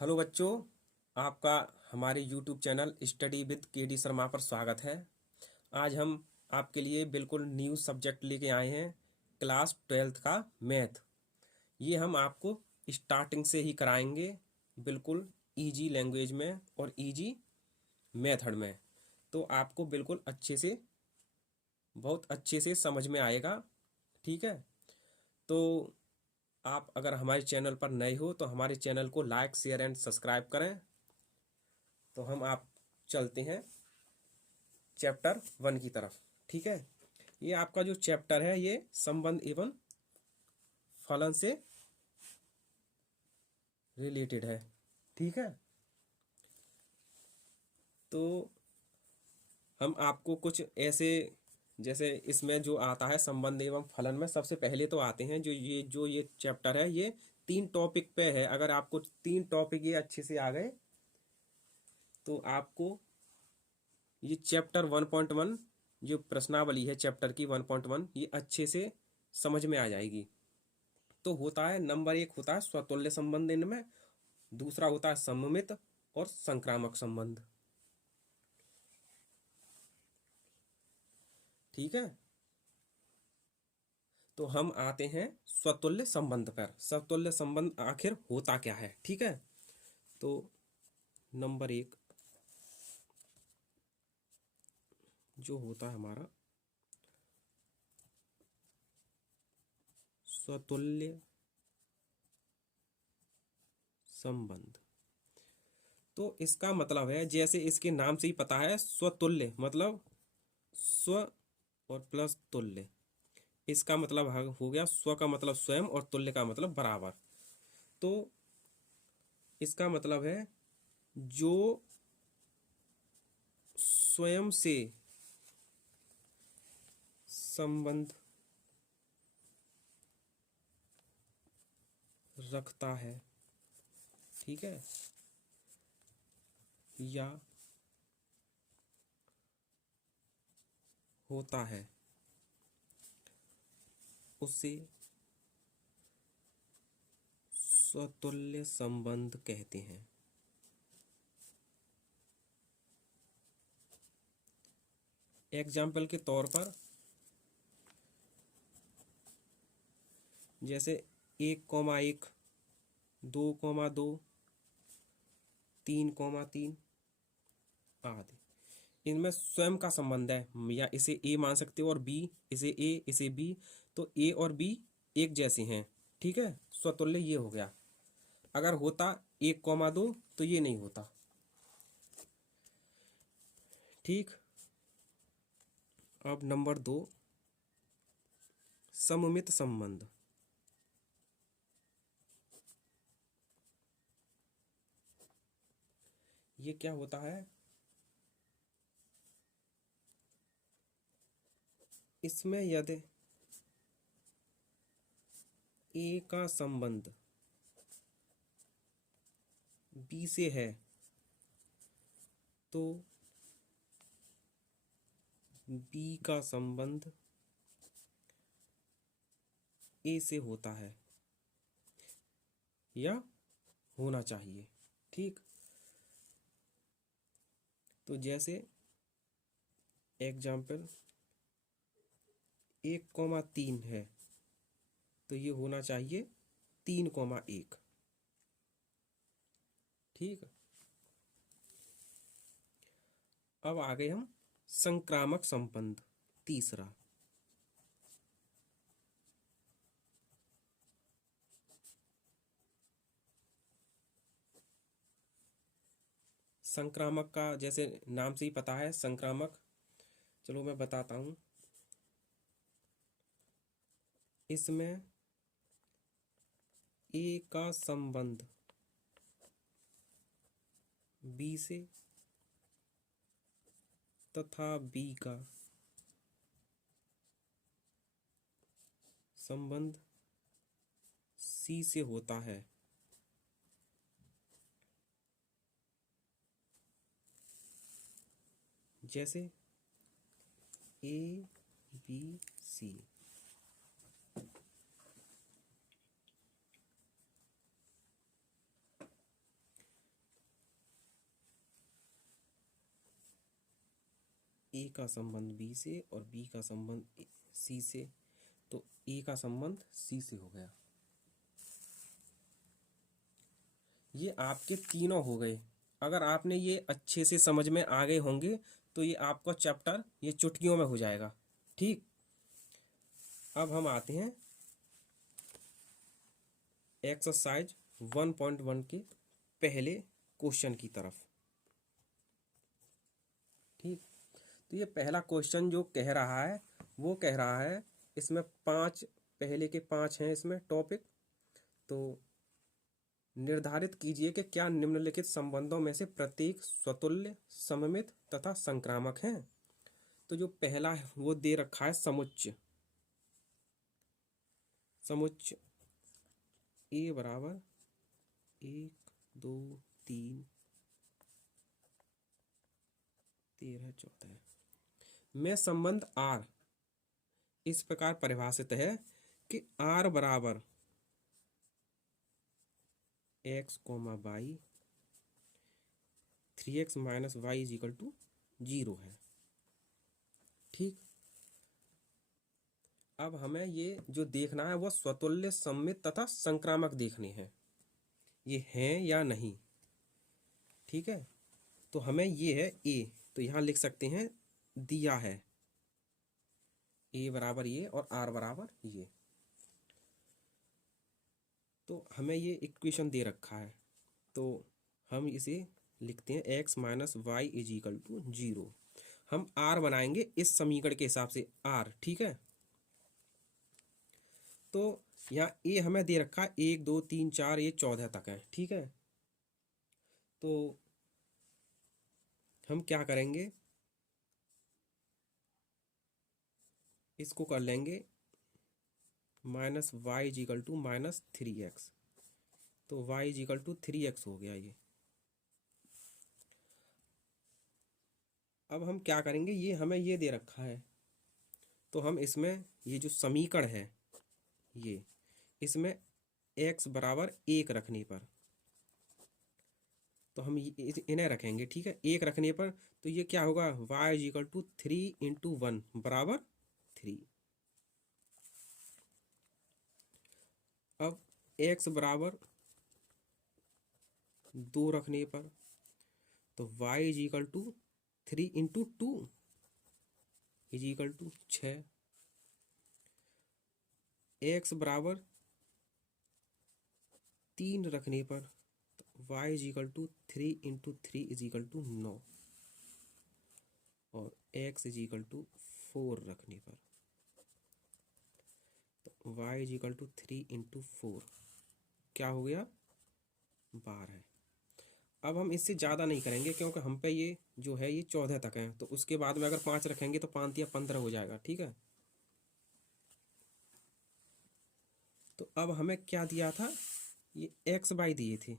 Hello बच्चों, आपका हमारे यूट्यूब चैनल स्टडी विद के डी शर्मा पर स्वागत है। आज हम आपके लिए बिल्कुल न्यू सब्जेक्ट लेके आए हैं, क्लास 12th का मैथ। ये हम आपको स्टार्टिंग से ही कराएंगे, बिल्कुल इजी लैंग्वेज में और इजी मेथड में। तो आपको बिल्कुल बहुत अच्छे से समझ में आएगा। ठीक है। तो आप अगर हमारे चैनल पर नए हो तो हमारे चैनल को लाइक शेयर एंड सब्सक्राइब करें। तो हम आप चलते हैं चैप्टर 1 की तरफ। ठीक है। ये आपका जो चैप्टर है ये संबंध एवं फलन से रिलेटेड है। ठीक है। तो हम आपको कुछ ऐसे, जैसे इसमें जो आता है संबंध एवं फलन में, सबसे पहले तो आते हैं जो ये चैप्टर है, ये 3 टॉपिक पे है। अगर आपको 3 टॉपिक ये अच्छे से आ गए तो आपको ये चैप्टर 1.1 जो प्रश्नावली है चैप्टर की 1.1 ये अच्छे से समझ में आ जाएगी। तो होता है नंबर 1 होता है स्वतुल्य संबंध, इनमें दूसरा होता है सममित और संक्रामक संबंध। ठीक है। तो हम आते हैं स्वतुल्य संबंध पर। स्वतुल्य संबंध आखिर होता क्या है। ठीक है। तो नंबर 1 जो होता है हमारा स्वतुल्य संबंध, तो इसका मतलब है, जैसे इसके नाम से ही पता है, स्वतुल्य मतलब स्व और प्लस तुल्य। इसका मतलब हो गया, स्व का मतलब स्वयं और तुल्य का मतलब बराबर। तो इसका मतलब है जो स्वयं से संबंध रखता है, ठीक है, या होता है, उसे स्वतुल्य संबंध कहते हैं। एग्जाम्पल के तौर पर, जैसे 1,1, 2,2, 3,3 आदि, इनमें स्वयं का संबंध है, या इसे ए मान सकते हो और बी, इसे ए इसे बी, तो ए और बी एक जैसे हैं। ठीक है। स्वतुल्य ये हो गया। अगर होता 1,2 तो ये नहीं होता। ठीक। अब नंबर 2 सममित संबंध। ये क्या होता है? इसमें यदि ए का संबंध बी से है तो बी का संबंध ए से होता है या होना चाहिए। ठीक। तो जैसे एग्जाम्पल 1,3 है तो ये होना चाहिए 3,1। ठीक। अब आ गए हम संक्रामक संबंध, तीसरा। संक्रामक का जैसे नाम से ही पता है, संक्रामक। चलो मैं बताता हूं। इसमें ए का संबंध बी से तथा बी का संबंध सी से होता है। जैसे ए बी सी। ए का संबंध बी से और बी का संबंध सी से, तो ए का संबंध सी से हो गया। ये आपके तीनों हो गए। अगर आपने ये अच्छे से समझ में आ गए होंगे तो ये आपका चैप्टर ये चुटकियों में हो जाएगा। ठीक, अब हम आते हैं एक्सरसाइज 1.1 के पहले क्वेश्चन की तरफ। ठीक, तो ये पहला क्वेश्चन जो कह रहा है वो कह रहा है, इसमें 5 पहले के 5 हैं इसमें टॉपिक। तो निर्धारित कीजिए कि क्या निम्नलिखित संबंधों में से प्रत्येक स्वतुल्य, सममित तथा संक्रामक हैं। तो जो पहला है वो दे रखा है समुच्चय। समुच्चय ए बराबर 1 2 3 13 14 में संबंध आर इस प्रकार परिभाषित है कि आर बराबर x comma y 3x minus Y is equal to 0 है। ठीक, अब हमें ये जो देखना है वो स्वतुल्य, सममित तथा संक्रामक देखने हैं, ये हैं या नहीं। ठीक है, तो हमें ये है ए, तो यहाँ लिख सकते हैं दिया है ए बराबर ये और आर बराबर ये। तो हमें ये इक्वेशन दे रखा है, तो हम इसे लिखते हैं x minus Y is equal to 0। हम आर बनाएंगे इस समीकरण के हिसाब से आर। ठीक है, तो यहाँ ए हमें दे रखा है 1 2 3 4 ये 14 तक है। ठीक है, तो हम क्या करेंगे, इसको कर लेंगे minus Y is equal to minus 3x, तो Y is equal to 3x हो गया ये। अब हम क्या करेंगे, ये हमें ये दे रखा है, तो हम इसमें ये जो समीकरण है ये, इसमें x बराबर 1 रखने पर, तो हम इन्हें रखेंगे। ठीक है, 1 रखने पर तो ये क्या होगा, y is equal to 3 into 1 बराबर 3। अब x बराबर 2 रखने पर तो y is equal to 3 into 2 is equal to 6। x बराबर 3 रखने पर तो y is equal to 3 into 3 is equal to 9 और x इज इक्वल टू 4 रखने पर तो y is equal to 3 into 4 क्या हो गया, 12। अब हम इससे ज़्यादा नहीं करेंगे क्योंकि हम पे ये जो है ये 14 तक है, तो उसके बाद में अगर 5 रखेंगे तो 5 या 15 हो जाएगा। ठीक है, तो अब हमें क्या दिया था, ये एक्स बाई दिए थे।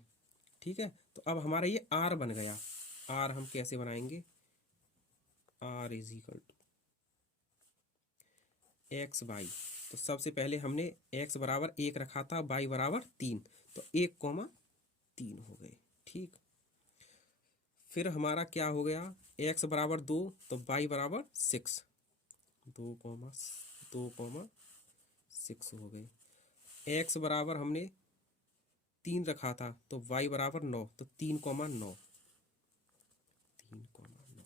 ठीक है, तो अब हमारा ये आर बन गया। आर हम कैसे बनाएंगे, R is equal to x by, तो सबसे पहले हमने एक्स बराबर 1 रखा था, बाई बराबर 3, तो 1,3 हो गए। ठीक, फिर हमारा क्या हो गया, एक्स बराबर 2 तो बाई बराबर 6, 2,6 हो गए। एक्स बराबर हमने 3 रखा था तो वाई बराबर 9, तो 3,9, 3,9।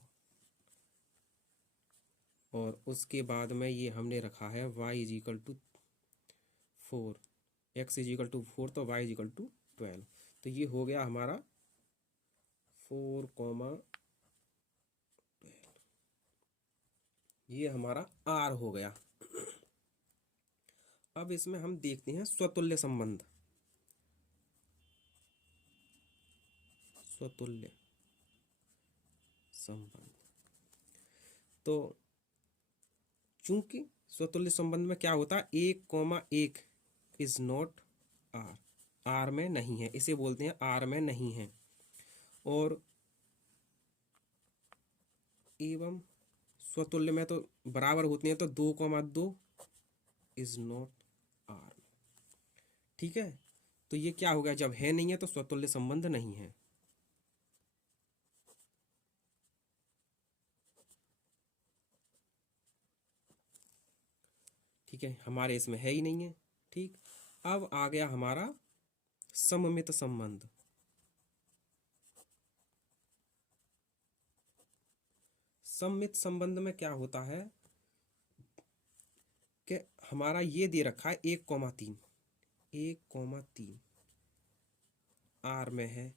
और उसके बाद में ये हमने रखा है y is equal to 4, x is equal to 4 तो y इज इक्वल टू 12, तो ये हो गया हमारा 4,12, ये हमारा r हो गया। अब इसमें हम देखते हैं स्वतुल्य संबंध। स्वतुल्य संबंध, तो चूंकि स्वतुल्य संबंध में क्या होता है, 1,1 इज नॉट आर, आर में नहीं है, इसे बोलते हैं आर में नहीं है। और एवं स्वतुल्य में तो बराबर होती हैं, तो 2,2 इज नॉट आर। ठीक है, तो ये क्या हो गया, जब है नहीं है तो स्वतुल्य संबंध नहीं है। ठीक है, हमारे इसमें है ही नहीं है। ठीक, अब आ गया हमारा सममित संबंध। सममित संबंध में क्या होता है कि हमारा ये दे रखा है 1,3, 1,3 आर में है,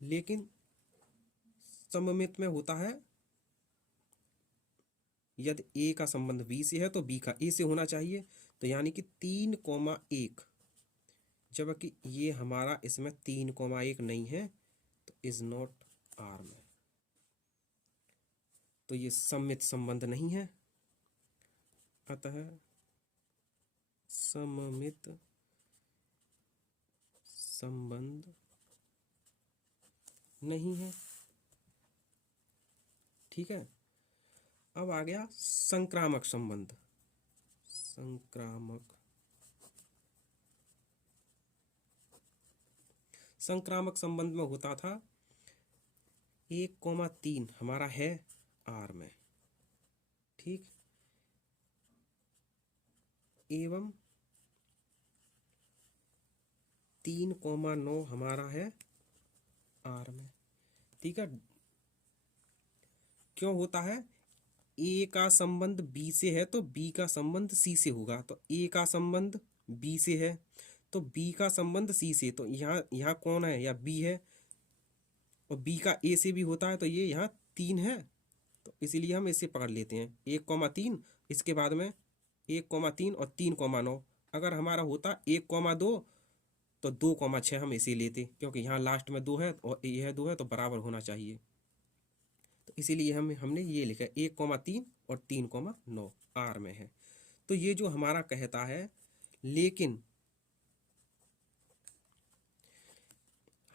लेकिन सममित में होता है यदि ए का संबंध बी से है तो बी का ए से होना चाहिए। तो यानी कि 3,1, जबकि ये हमारा इसमें 3,1 नहीं है, तो इज नॉट आर में, तो ये सममित संबंध नहीं है। अतः सममित संबंध नहीं है। ठीक है, अब आ गया संक्रामक संबंध। संक्रामक संबंध में होता था 1,3 हमारा है आर में, ठीक, एवं 3,9 हमारा है आर में। ठीक है, क्यों होता है? ए का संबंध बी से है तो बी का संबंध सी से होगा। तो ए का संबंध बी से है तो बी का संबंध सी से, तो यहाँ यहाँ कौन है? या बी है, और बी का ए से भी होता है, तो ये यहाँ 3 है, तो इसीलिए हम इसे पकड़ लेते हैं 1,3। इसके बाद में 1,3 और 3,9। अगर हमारा होता 1,2 तो 2,6 हम इसे लेते, क्योंकि यहाँ लास्ट में 2 है और यह 2 है, तो बराबर होना चाहिए। तो इसीलिए हमने ये लिखा 1,3 और 3,9 आर में है। तो ये जो हमारा कहता है, लेकिन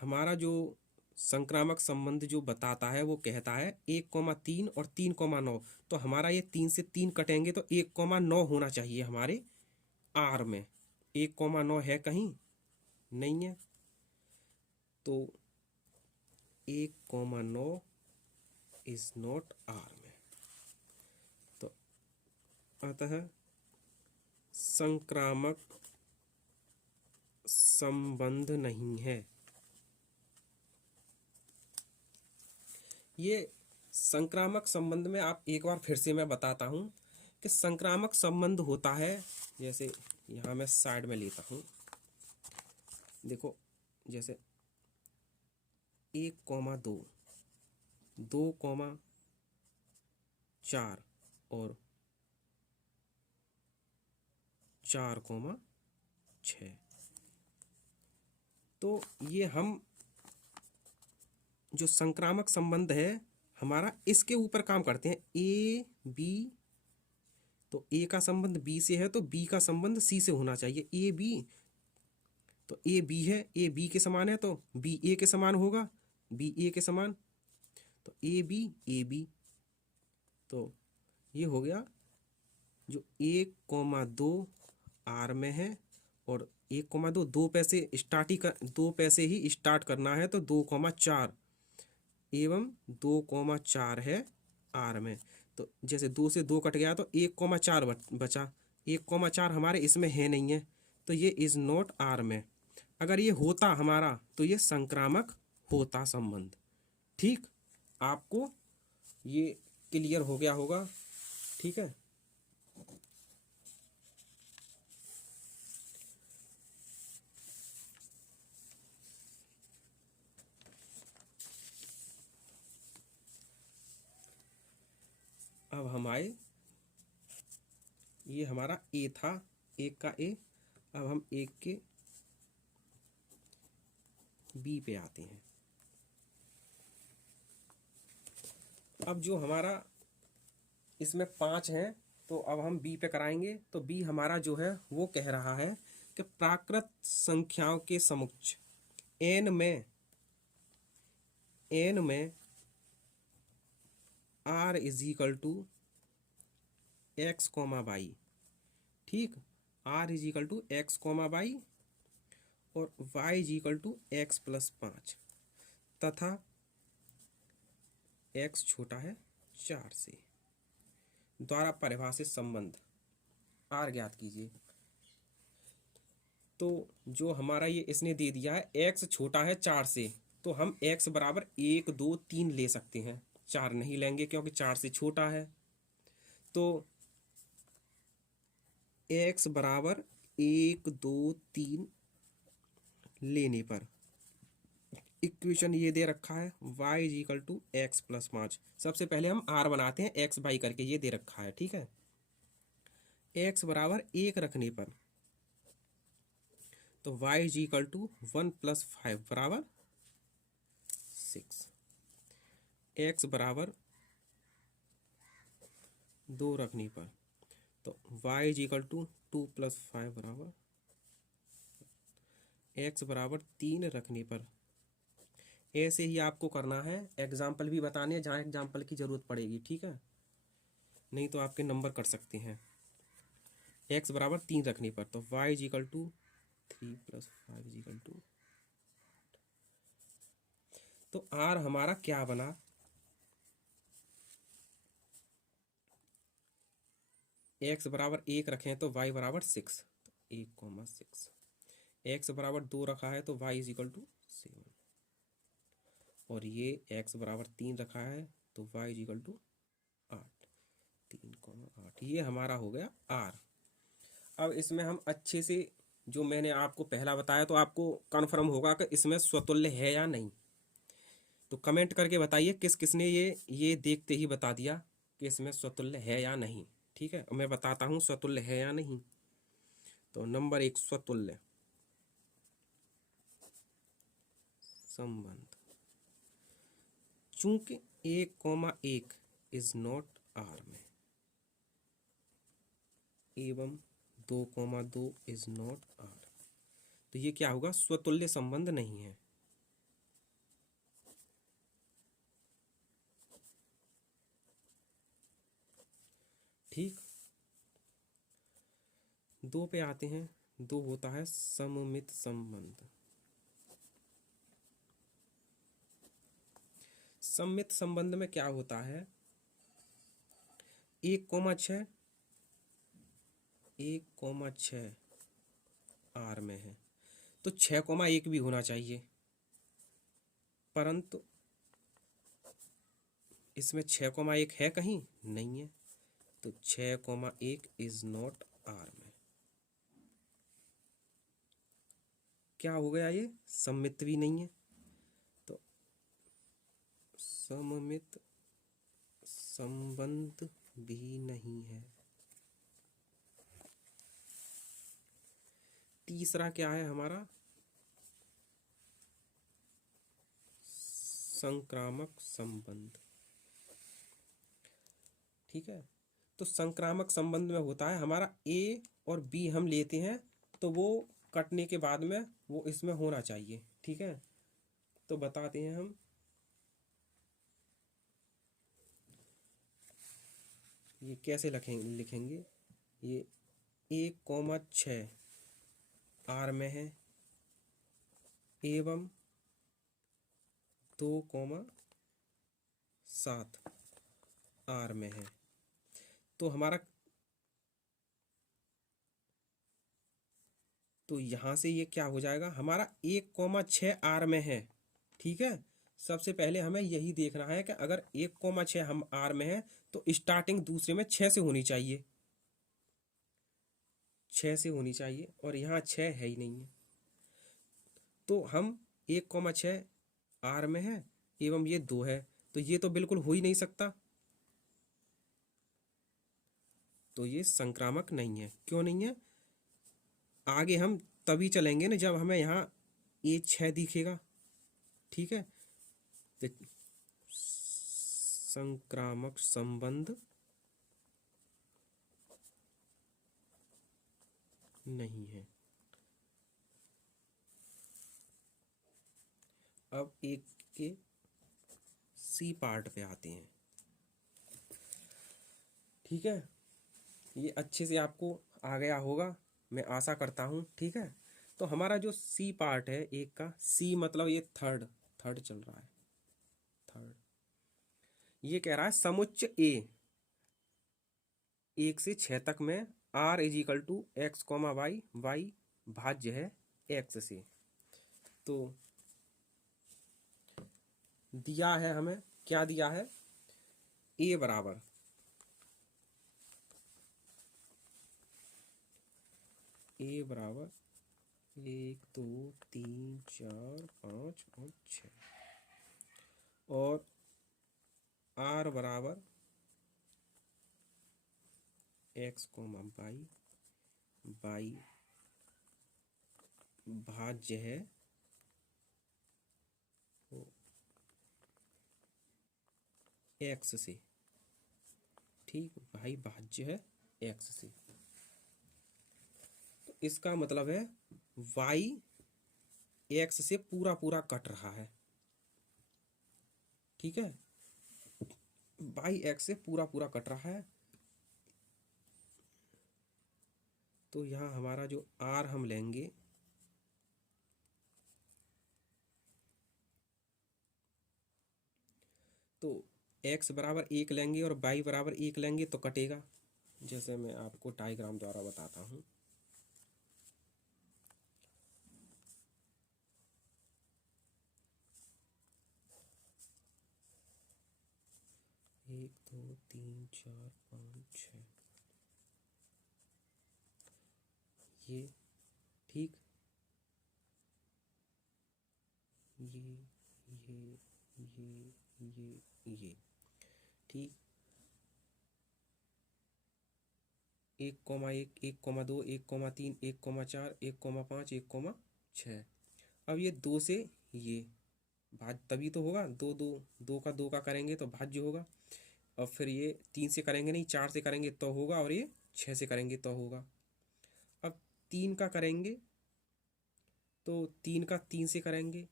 हमारा जो संक्रामक संबंध जो बताता है वो कहता है 1,3 और 3,9, तो हमारा ये 3 से 3 कटेंगे तो 1,9 होना चाहिए हमारे आर में। 1,9 है कहीं? नहीं है, तो 1,9 इज नॉट आर में। तो अतः संक्रामक संबंध नहीं है। ये संक्रामक संबंध में आप एक बार फिर से मैं बताता हूं कि संक्रामक संबंध होता है, जैसे यहाँ मैं साइड में लेता हूं, देखो, जैसे 1,2, 2,4 और 4,6। तो ये हम जो संक्रामक संबंध है हमारा, इसके ऊपर काम करते हैं। ए बी, तो ए का संबंध बी से है तो बी का संबंध सी से होना चाहिए। ए बी, तो ए बी है, ए बी के समान है तो बी ए के समान होगा, बी ए के समान, तो ए बी, तो ये हो गया जो 1,2 आर में है, और 1,2 दो पैसे ही स्टार्ट करना है, तो 2,4 एवं 2,4 है आर में। तो जैसे 2 से 2 कट गया तो 1,4 बचा। 1,4 हमारे इसमें है नहीं है, तो ये इज नॉट आर में। अगर ये होता हमारा तो ये संक्रामक होता संबंध। ठीक, आपको ये क्लियर हो गया होगा। ठीक है, अब हम आए, ये हमारा ए था, एक का ए, अब हम एक के बी पे आते हैं। अब जो हमारा इसमें 5 हैं, तो अब हम बी पे कराएंगे। तो बी हमारा जो है वो कह रहा है कि प्राकृत संख्याओं के समुच्च n में r is equal to x comma y. ठीक, r is equal to x comma y और y is equal to x+5, तथा x छोटा है 4 से। द्वारा परिभाषित संबंध आर ज्ञात कीजिए। तो जो हमारा ये इसने दे दिया है एक्स छोटा है 4 से, तो हम एक्स बराबर 1 2 3 ले सकते हैं, 4 नहीं लेंगे क्योंकि 4 से छोटा है। तो एक्स बराबर 1 2 3 लेने पर इक्वेशन ये दे रखा है y is equal to x plus 5। सबसे पहले हम r बनाते हैं x बाई करके, ये दे रखा है, ठीक है। x बराबर 1 रखने पर तो y is equal to 1 plus 5 बराबर 6। x बराबर 2 रखने पर तो y is equal to 2 plus 5 बराबर, x बराबर 3 रखने पर। ऐसे ही आपको करना है, एग्जाम्पल भी बताने हैं जहाँ एग्जाम्पल की ज़रूरत पड़ेगी, ठीक है, नहीं तो आपके नंबर कट सकते हैं। x बराबर 3 रखने पर तो y is equal to 3 plus 5 is equal to, तो r हमारा क्या बना, x बराबर 1 रखें तो y बराबर 6, तो 1,6। x बराबर 2 रखा है तो y इज इक्वल टू 7, और ये x बराबर 3 रखा है तो y इज इक्वल टू 8, 3,8। ये हमारा हो गया r। अब इसमें हम अच्छे से, जो मैंने आपको पहला बताया तो आपको कन्फर्म होगा कि इसमें स्वतुल्य है या नहीं। तो कमेंट करके बताइए किस किसने ये देखते ही बता दिया कि इसमें स्वतुल्य है या नहीं, ठीक है। मैं बताता हूँ स्वतुल्य है या नहीं। तो नंबर 1 स्वतुल्य संबंध, चूंकि 1,1 इज नॉट आर में एवं 2,2 इज नॉट आर, तो ये क्या होगा, स्वतुल्य संबंध नहीं है। ठीक, 2 पे आते हैं। 2 होता है सममित संबंध। सममित संबंध में क्या होता है, 1,6 आर में है तो 6,1 भी होना चाहिए, परंतु इसमें 6,1 है कहीं नहीं है, तो 6,1 इज नॉट आर में। क्या हो गया, ये सममित भी नहीं है। तो सममित संबंध भी नहीं है। तीसरा क्या है हमारा, संक्रामक संबंध, ठीक है। तो संक्रामक संबंध में होता है हमारा ए और बी हम लेते हैं तो वो कटने के बाद में वो इसमें होना चाहिए, ठीक है। तो बताते हैं हम, ये कैसे लिखेंगे। ये 1,6 आर में है एवं 2,7 आर में है, तो हमारा, तो यहाँ से ये क्या हो जाएगा, हमारा 1,6 आर में है, ठीक है। सबसे पहले हमें यही देखना है कि अगर 1,6 हम आर में है तो स्टार्टिंग दूसरे में 6 से होनी चाहिए, 6 से होनी चाहिए, और यहाँ 6 है ही नहीं है। तो हम 1,6 आर में है एवं ये 2 है, तो ये तो बिल्कुल हो ही नहीं सकता, तो ये संक्रामक नहीं है। क्यों नहीं है, आगे हम तभी चलेंगे ना जब हमें यहाँ ये 6 दिखेगा, ठीक है। तो संक्रामक संबंध नहीं है। अब एक के सी पार्ट पे आते हैं, ठीक है। ये अच्छे से आपको आ गया होगा, मैं आशा करता हूँ, ठीक है। तो हमारा जो सी पार्ट है एक का, सी मतलब ये थर्ड थर्ड चल रहा है, थर्ड, ये कह रहा है समुच्चय ए 1 से 6 तक में r is equal to x comma y, y भाज्य है x से। तो दिया है हमें, क्या दिया है, a बराबर a बराबर 1 2 3 4 5 और 6 और r बराबर एक्स कोमा वाई, वाई भाज्य है एक्स से। ठीक, वाई भाज्य है एक्स से। तो इसका मतलब है वाई एक्स से पूरा पूरा कट रहा है। ठीक है, वाई एक्स से पूरा पूरा कट रहा है। तो यहाँ हमारा जो आर हम लेंगे, तो x बराबर 1 लेंगे और y बराबर 1 लेंगे तो कटेगा। जैसे मैं आपको डायग्राम द्वारा बताता हूँ। एक दो तीन चार पाँच छः, ये ठीक, ये ये ठीक, 1,1 1,2 1,3 1,4 1,5 1,6। अब ये 2 से ये भाज्य तभी तो होगा, दो दो, दो का करेंगे तो भाज्य होगा। और फिर ये 3 से करेंगे नहीं, 4 से करेंगे तो होगा, और ये 6 से करेंगे तो होगा। अब 3 का करेंगे तो 3 का 3 से करेंगे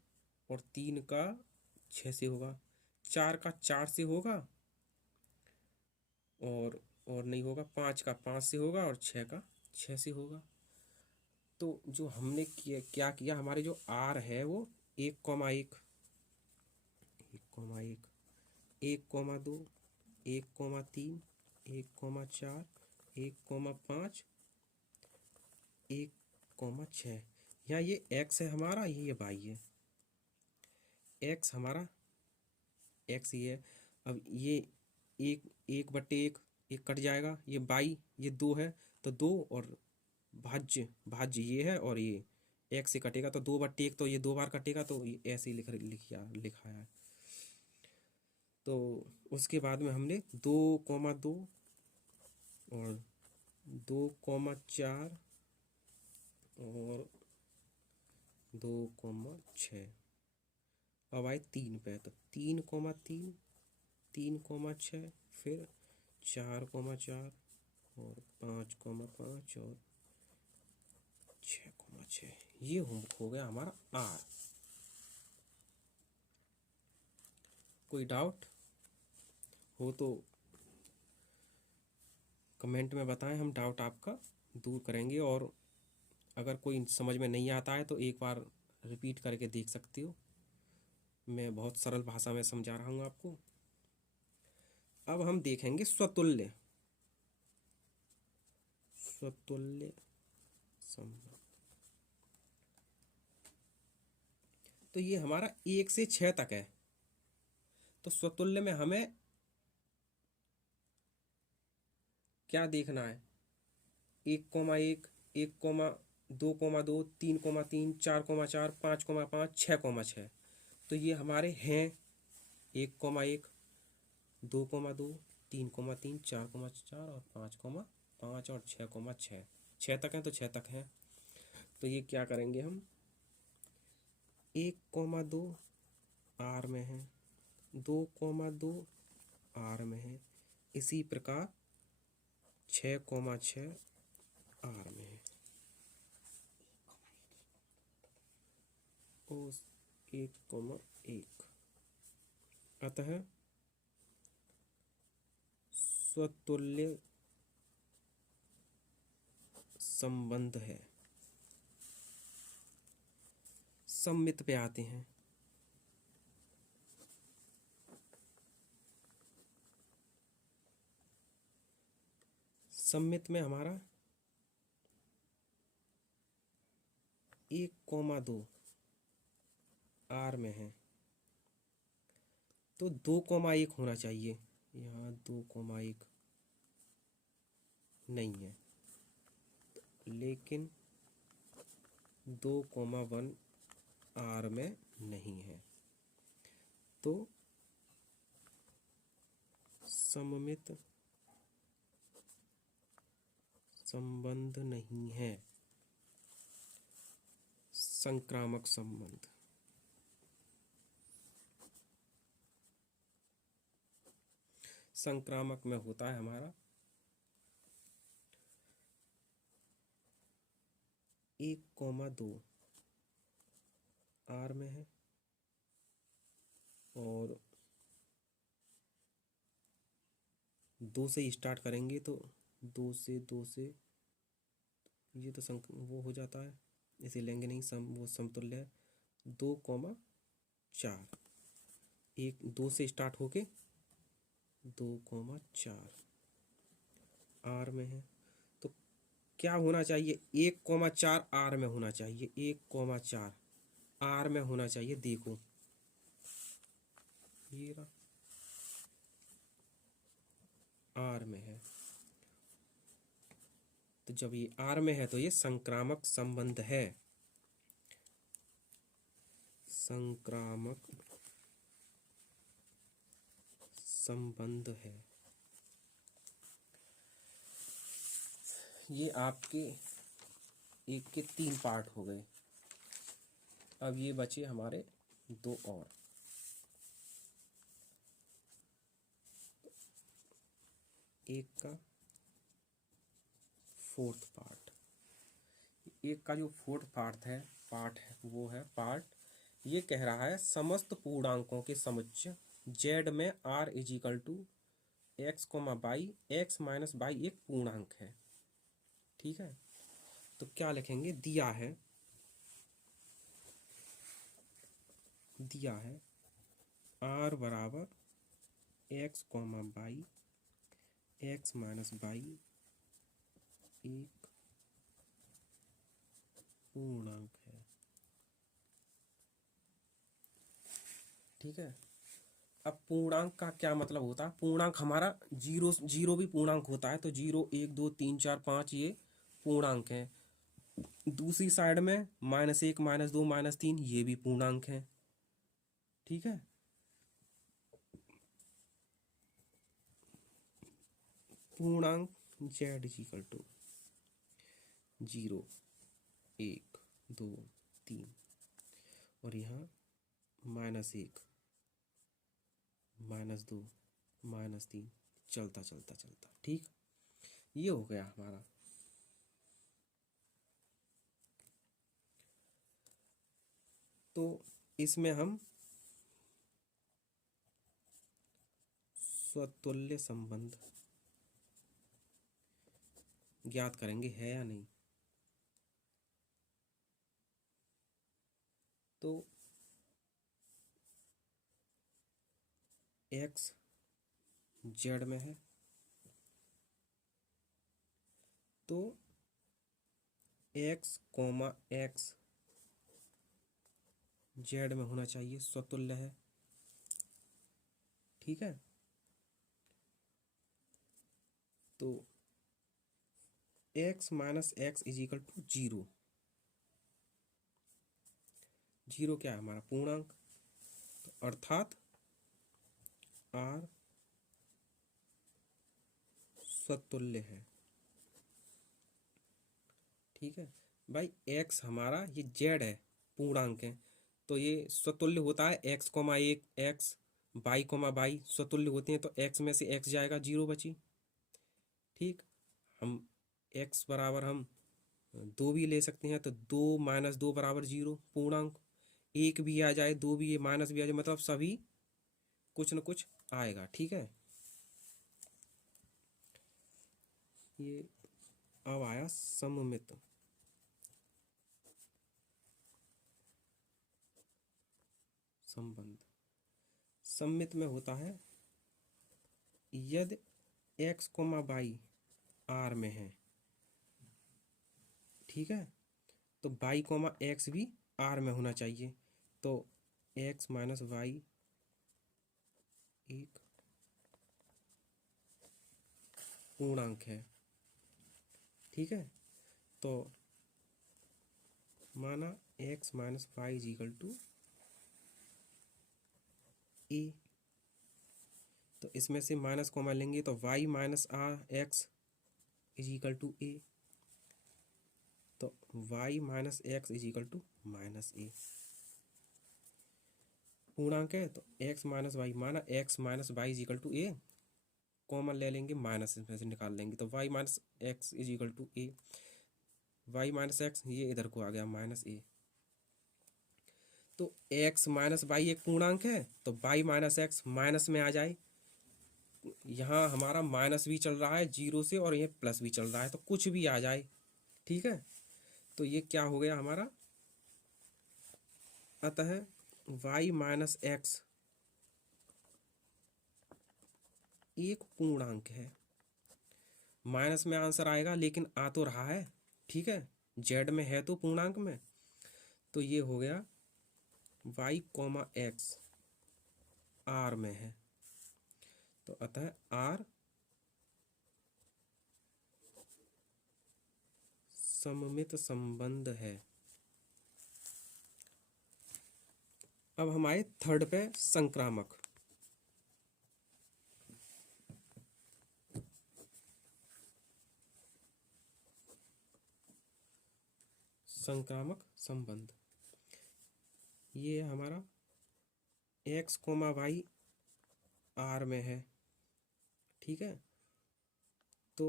और 3 का 6 से होगा, 4 का 4 से होगा और नहीं होगा, 5 का 5 से होगा और 6 का 6 से होगा। तो जो हमने क्या किया, हमारे जो आर है वो 1,1 1,1 1,2 1,3 1,4 1,5 1,6। यहाँ ये x है हमारा, ये y है। x हमारा x ही है। अब ये एक बट्टे एक कट जाएगा, ये बाई, ये 2 है तो 2, और भाज्य भाज्य ये है और ये x से कटेगा तो 2/1, तो ये 2 बार कटेगा, तो ये ऐसे ही लिखा है। तो उसके बाद में हमने 2,2 और 2,4 और 2,6। अब आए 3 पे, तो 3,3 3,6, फिर 4,4 और 5,5 और 6,6। ये हो गया हमारा आर। कोई डाउट हो तो कमेंट में बताएं, हम डाउट आपका दूर करेंगे। और अगर कोई समझ में नहीं आता है तो एक बार रिपीट करके देख सकते हो, मैं बहुत सरल भाषा में समझा रहा हूँ आपको। अब हम देखेंगे स्वतुल्य संबंध। तो ये हमारा 1 से 6 तक है। तो स्वतुल्य में हमें क्या देखना है, 1,1 1,2 3,3 4,4 5,5 6,6। तो ये हमारे हैं 1,1 2,2 3,3 4,4 और 5,5 और 6,6। 6 तक हैं तो 6 तक हैं। तो ये क्या करेंगे हम, 1,2 आर में है, 2,2 आर में है, इसी प्रकार 6,6 आर में है। उस 1,1 अतः स्वतुल्य संबंध है। सम्मित पे आते हैं। सममित में हमारा 1,2 आर में है, तो 2,1 होना चाहिए। यहाँ 2,1 नहीं है, लेकिन 2,1 आर में नहीं है, तो सममित संबंध नहीं है, संक्रामक संबंध। संक्रामक में होता है हमारा 1,2 आर में है, और 2 से स्टार्ट करेंगे तो 2 से ये तो वो हो जाता है, इसे लेंगे नहीं, वो समतुल्य है। 2,4 एक 2 से स्टार्ट होके 2,4 आर में है, तो क्या होना चाहिए? 1,4 आर में होना चाहिए, 1,4 आर में होना चाहिए। देखो ये रहा, आर में है, तो जब ये आर में है तो ये संक्रामक संबंध है, संक्रामक संबंध है। ये आपके एक के 3 पार्ट हो गए। अब ये बचे हमारे 2 और। एक का 4th पार्ट, एक का जो 4th पार्ट है वो है पार्ट, ये कह रहा है समस्त पूर्णांकों के समुच्चय z में r is equal to x, y, x माइनस y एक पूर्णांक है। ठीक है, तो क्या लिखेंगे? दिया है r बराबर x, y, x माइनस y एक पूर्णांक है। ठीक है, अब पूर्णांक का क्या मतलब होता है? पूर्णांक हमारा जीरो भी पूर्णांक होता है, तो 0, 1, 2, 3, 4, 5 ये पूर्णांक है। दूसरी साइड में -1, -2, -3 ये भी पूर्णांक है। ठीक है, पूर्णांक z इक्वल टू 0, 1, 2, 3 और यहाँ -1, -2, -3 चलता चलता चलता। ठीक, ये हो गया हमारा। तो इसमें हम स्वतुल्य संबंध ज्ञात करेंगे, है या नहीं। तो x z में है, तो x, x z में होना चाहिए, स्वतुल्य है। ठीक है, तो x minus x is equal to 0। 0 क्या है? हमारा पूर्णांक, तो अर्थात r स्वतुल्य है। ठीक है भाई, x हमारा ये z है, पूर्णांक है, तो ये स्वतुल्य होता है। x, 1 x, y, y स्वतुल्य होते हैं, तो x में से x जाएगा, 0 बची। ठीक, हम x बराबर हम 2 भी ले सकते हैं, तो 2 - 2 बराबर 0 पूर्णांक। 1 भी आ जाए, 2 भी, माइनस भी आ जाए, मतलब सभी कुछ न कुछ आएगा। ठीक है, ये अब आया सममित। संबंध सममित में होता है यदि x, y आर में है, ठीक है। तो वाई कॉमा एक्स भी आर में होना चाहिए। तो एक्स माइनस वाई एक पूर्णांक है, ठीक है। तो माना X minus Y is equal to A. तो इसमें से माइनस कॉमा लेंगे तो Y minus R X is equal to A. तो Y minus x is equal to minus A. पूर्णांक है तो एक्स माइनस वाई, माना X minus Y is equal to A, common ले लेंगे, माइनस इसमें से निकाल लेंगे तो Y minus x is equal to A. Y minus X ये इधर को आ गया माइनस ए। तो एक्स माइनस वाई एक पूर्णांक है तो वाई माइनस एक्स माइनस में आ जाए। यहाँ हमारा माइनस भी चल रहा है जीरो से और ये प्लस भी चल रहा है, तो कुछ भी आ जाए, ठीक है। तो ये क्या हो गया हमारा, अतः वाई माइनस एक्स एक पूर्णांक है। माइनस में आंसर आएगा लेकिन आ तो रहा है, ठीक है, जेड में है तो पूर्णांक में। तो ये हो गया वाई कॉमा एक्स आर में है, तो अतः आर सममित संबंध है। अब हम आए थर्ड पे, संक्रामक। संक्रामक संबंध ये हमारा एक्स कोमा वाई आर में है, ठीक है। तो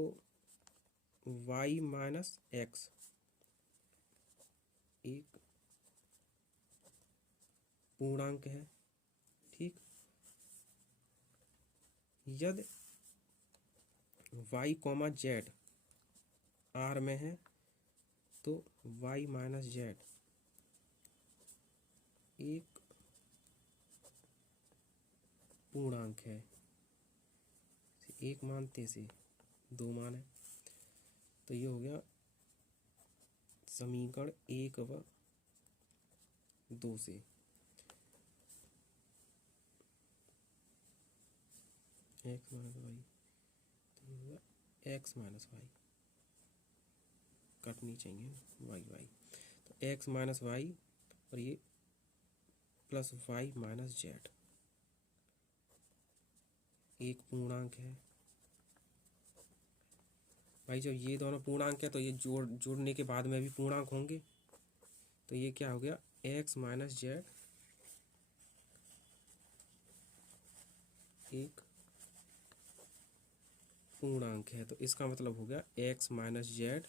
वाई माइनस एक्स एक पूर्णांक है, ठीक। यदि वाई कॉमा जेड आर में है तो वाई माइनस जेड एक पूर्णांक है। एक मानते से दो मान है, तो ये हो गया समीकरण एक व दो से। एक्स माइनस वाई तो ये होगा एक्स माइनस वाई, कटनी चाहिए वाई वाई, तो एक्स माइनस वाई और ये प्लस वाई माइनस जेड एक पूर्णांक है। भाई जब ये दोनों पूर्णांक है तो ये जोड़ने के बाद में भी पूर्णांक होंगे, तो ये क्या हो गया एक्स माइनस जेड एक पूर्णांक है। तो इसका मतलब हो गया एक्स माइनस जेड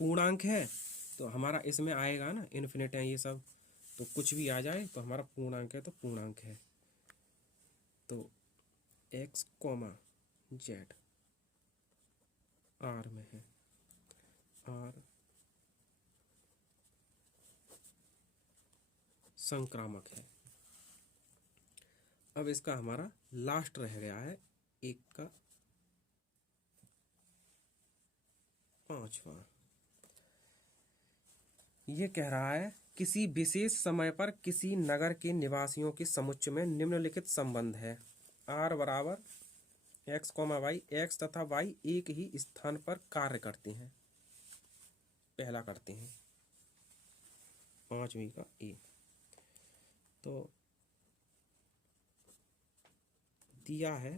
पूर्णांक है, तो हमारा इसमें आएगा ना इन्फिनिट है ये सब, तो कुछ भी आ जाए तो हमारा पूर्णांक है तो पूर्णांक है। तो एक्स कॉमा जेड आर में है, आर संक्रामक है। अब इसका हमारा लास्ट रह गया है एक का पांचवा। ये कह रहा है किसी विशेष समय पर किसी नगर के निवासियों के समुच्चय में निम्नलिखित संबंध है। आर बराबर एक्स कॉमा वाई, एक्स तथा वाई एक ही स्थान पर कार्य करते हैं, पहला करते हैं, पांचवी का ए। तो दिया है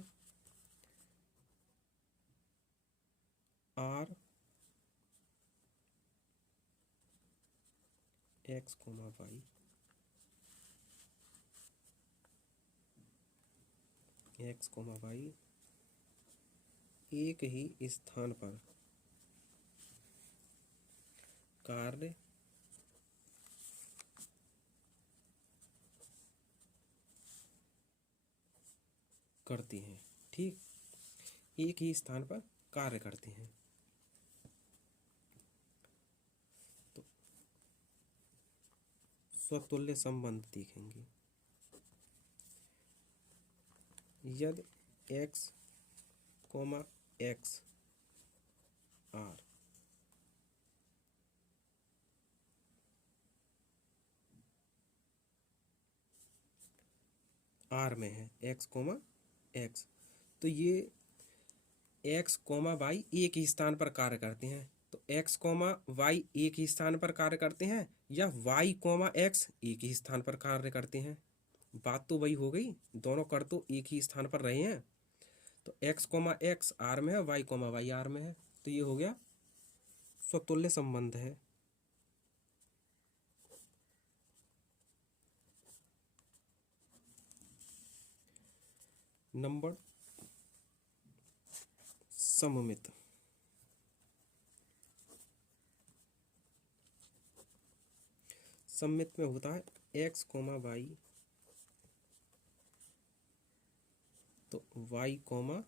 R x comma y x comma y एक ही स्थान पर कार्य करती हैं, ठीक, एक ही स्थान पर कार्य करते हैं। तो स्वतुल्य संबंध देखेंगे। यदि x comma x R. R में है एक्स कोमा एक्स, तो ये एक्स कोमा वाई एक ही स्थान पर कार्य करते हैं। तो एक्स कोमा वाई एक ही स्थान पर कार्य करते हैं या वाई कोमा एक्स एक ही स्थान पर कार्य करते हैं, बात तो वही हो गई, दोनों कर तो एक ही स्थान पर रहे हैं। तो एक्स कोमा एक्स आर में है, वाई कोमा वाई आर में है, तो ये हो गया स्वतुल्य संबंध है। नंबर सममित। सममित में होता है एक्स कोमा वाई, तो वाई कोमा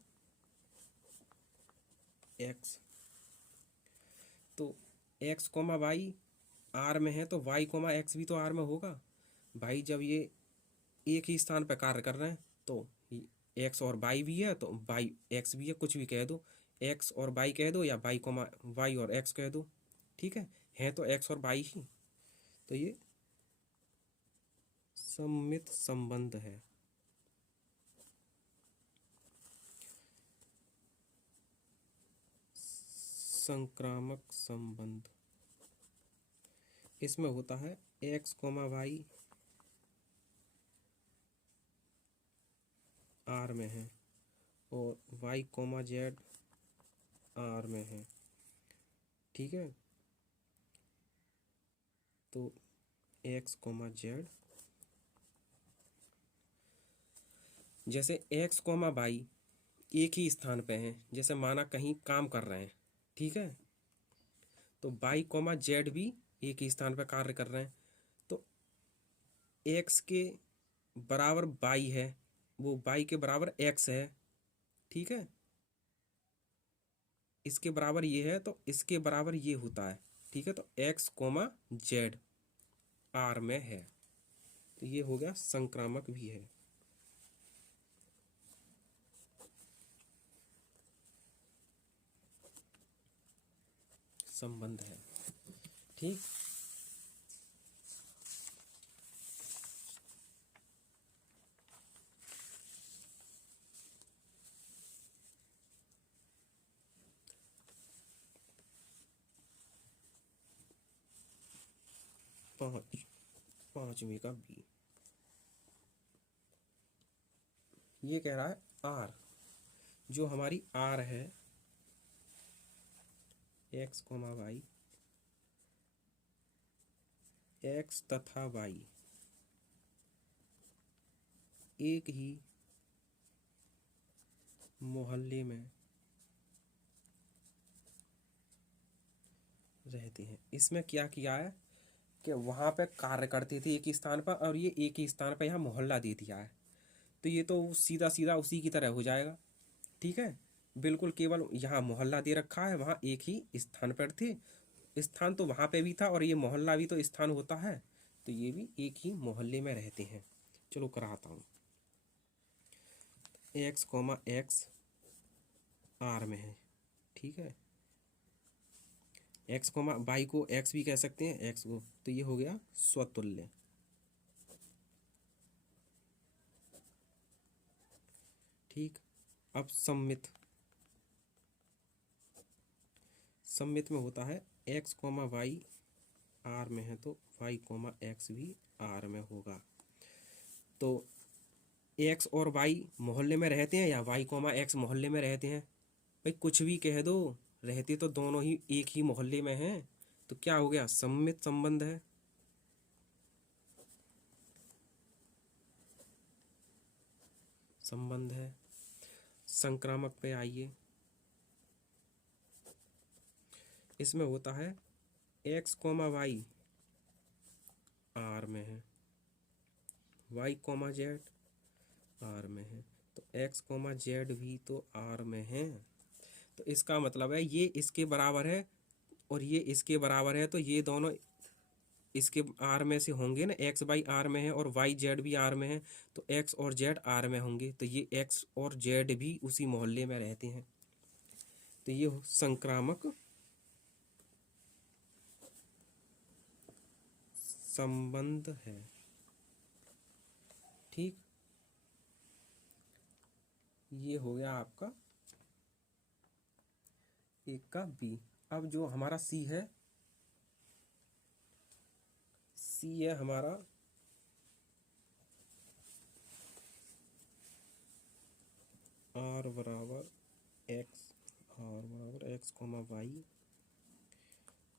एक्स, तो एक्स कोमा वाई आर में है तो वाई कोमा एक्स भी तो आर में होगा भाई। जब ये एक ही स्थान पर कार्य कर रहे हैं तो एक्स और वाई भी है तो वाई एक्स भी है, कुछ भी कह दो, एक्स और वाई कह दो या वाई कोमा वाई और एक्स कह दो, ठीक है तो एक्स और वाई ही, तो ये सममित संबंध है। संक्रामक संबंध, इसमें होता है एक्स कोमा वाई आर में है और वाई कोमा जेड आर में है, ठीक है। तो एक्स कोमा जेड, जैसे एक्स कोमा वाई एक ही स्थान पे हैं, जैसे माना कहीं काम कर रहे हैं, ठीक है, तो वाई कोमा जेड भी एक ही स्थान पर कार्य कर रहे हैं। तो एक्स के बराबर वाई है, वो वाई के बराबर एक्स है, ठीक है, इसके बराबर ये है तो इसके बराबर ये होता है, ठीक है। तो एक्स कोमा जेड आर में है, तो ये हो गया संक्रामक भी है। संबंध है, ठीक। पांचवी का बी, ये कह रहा है आर, जो हमारी आर है एक्स कोमा वाई, एक्स तथा वाई एक ही मोहल्ले में रहते हैं। इसमें क्या किया है कि वहाँ पे कार्य करते थे एक ही स्थान पर और ये एक ही स्थान पर यहाँ मोहल्ला दे दिया है, तो ये तो सीधा सीधा उसी की तरह हो जाएगा, ठीक है। बिल्कुल केवल यहाँ मोहल्ला दे रखा है, वहाँ एक ही स्थान पर थे, स्थान तो वहाँ पे भी था और ये मोहल्ला भी तो स्थान होता है, तो ये भी एक ही मोहल्ले में रहते हैं। चलो कराता हूँ, एक्स कोमा एक्स आर में है, ठीक है, एक्स कोमा वाई को एक्स भी कह सकते हैं एक्स को, तो ये हो गया स्वतुल्य, ठीक। अब सममित, सममित में होता है एक्स कोमा वाई आर में है तो वाई कोमा एक्स भी आर में होगा। तो एक्स और वाई मोहल्ले में रहते हैं या वाई कोमा एक्स मोहल्ले में रहते हैं, भाई कुछ भी कह दो, रहते तो दोनों ही एक ही मोहल्ले में हैं, तो क्या हो गया सममित संबंध है। संबंध है। संक्रामक पे आइए, इसमें होता है एक्स कोमा वाई आर में है, वाई कोमा जेड आर में है, तो एक्स कोमा जेड भी तो आर में है, तो इसका मतलब है ये इसके बराबर है और ये इसके बराबर है, तो ये दोनों इसके आर में से होंगे ना, एक्स बाई आर में है और वाई जेड भी आर में है, तो एक्स और जेड आर में होंगे, तो ये एक्स और जेड भी उसी मोहल्ले में रहते हैं, तो ये संक्रामक संबंध है। ठीक, ये हो गया आपका एक का बी। अब जो हमारा सी है, सी है हमारा आर बराबर एक्स, आर बराबर x comma y,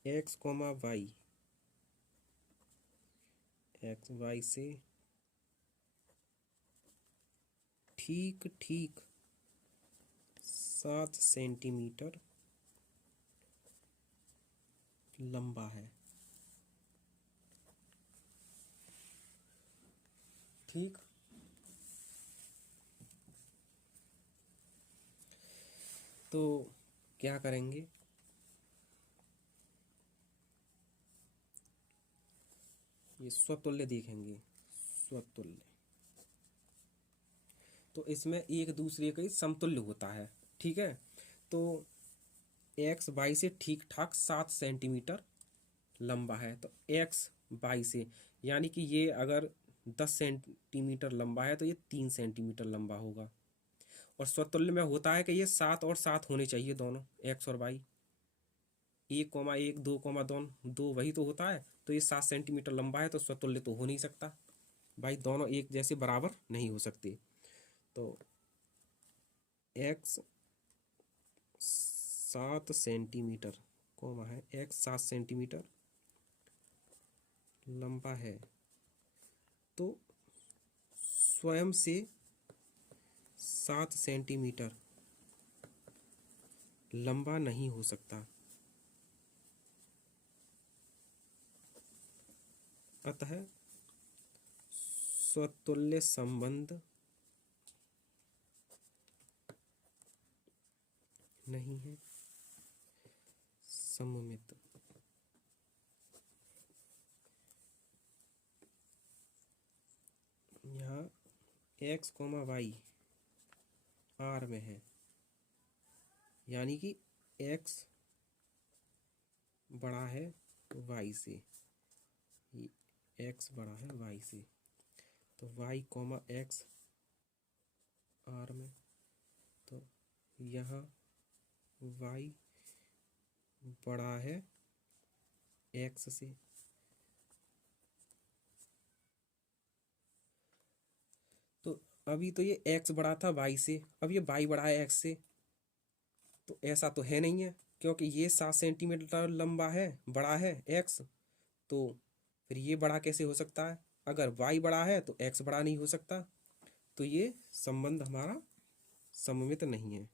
x comma y, x y से ठीक ठीक 7 सेंटीमीटर लंबा है। ठीक, तो क्या करेंगे, ये स्वतुल्य देखेंगे, स्वतुल्य। तो इसमें एक दूसरे का ही समतुल्य होता है। ठीक है, तो एक्स वाई से ठीक ठाक 7 सेंटीमीटर लंबा है, तो एक्स वाई से यानी कि ये अगर 10 सेंटीमीटर लंबा है तो ये 3 सेंटीमीटर लंबा होगा। और स्वतुल्य में होता है कि ये 7 और 7 होने चाहिए दोनों, एक्स और वाई, 1,1 2,2 वही तो होता है। तो ये 7 सेंटीमीटर लंबा है तो स्वतुल्य तो हो नहीं सकता भाई, दोनों एक जैसे बराबर नहीं हो सकते। तो एक्स 7 सेंटीमीटर कोमा है, एक्स 7 सेंटीमीटर लंबा है, तो स्वयं से 7 सेंटीमीटर लंबा नहीं हो सकता। अतः स्वतुल्य संबंध नहीं है, सममित। यहाँ एक्स कोमा वाई आर में है, यानी कि एक्स बड़ा है वाई से, एक्स बड़ा है वाई से, तो वाई कोमा एक्स आर में, तो यहाँ वाई बड़ा है एक्स से, तो अभी तो ये एक्स बड़ा था वाई से, अब ये वाई बड़ा है एक्स से, तो ऐसा तो है नहीं है, क्योंकि ये 7 सेंटीमीटर लंबा है, बड़ा है एक्स, तो फिर ये बड़ा कैसे हो सकता है। अगर वाई बड़ा है तो एक्स बड़ा नहीं हो सकता, तो ये संबंध हमारा सममित नहीं है।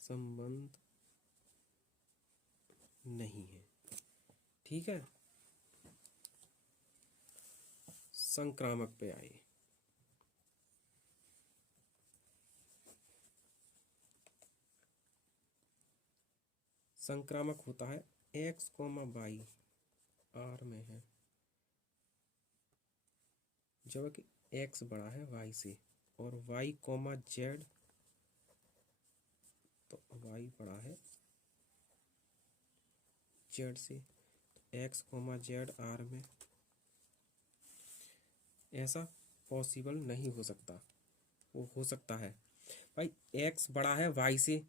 संबंध नहीं है। ठीक है, संक्रामक पे आए। संक्रामक होता है एक्स कोमा वाई आर में है, जबकि एक्स बड़ा है वाई से, और वाई कोमा जेड, तो वाई बड़ा है जेड से, तो एक्स कोमा जेड आर में, ऐसा पॉसिबल नहीं हो सकता। वो हो सकता है भाई, एक्स बड़ा है वाई से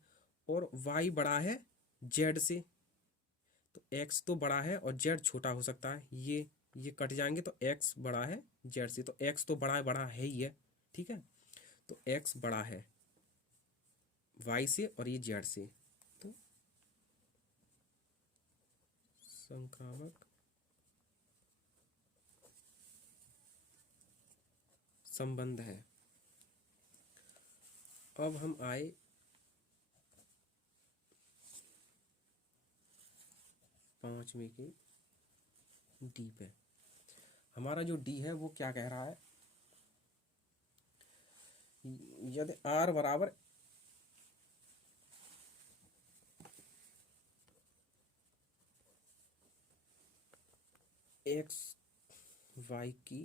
और वाई बड़ा है जेड से, तो एक्स तो बड़ा है और जेड छोटा हो सकता है, ये कट जाएंगे, तो एक्स बड़ा है जेड से, तो एक्स तो बड़ा है ही है। ठीक है, तो एक्स बड़ा है वाई से और ये जेड से, तो संक्रामक संबंध है। अब हम आए 5वें के डी पे। हमारा जो डी है वो क्या कह रहा है, यदि आर बराबर एक्स वाई की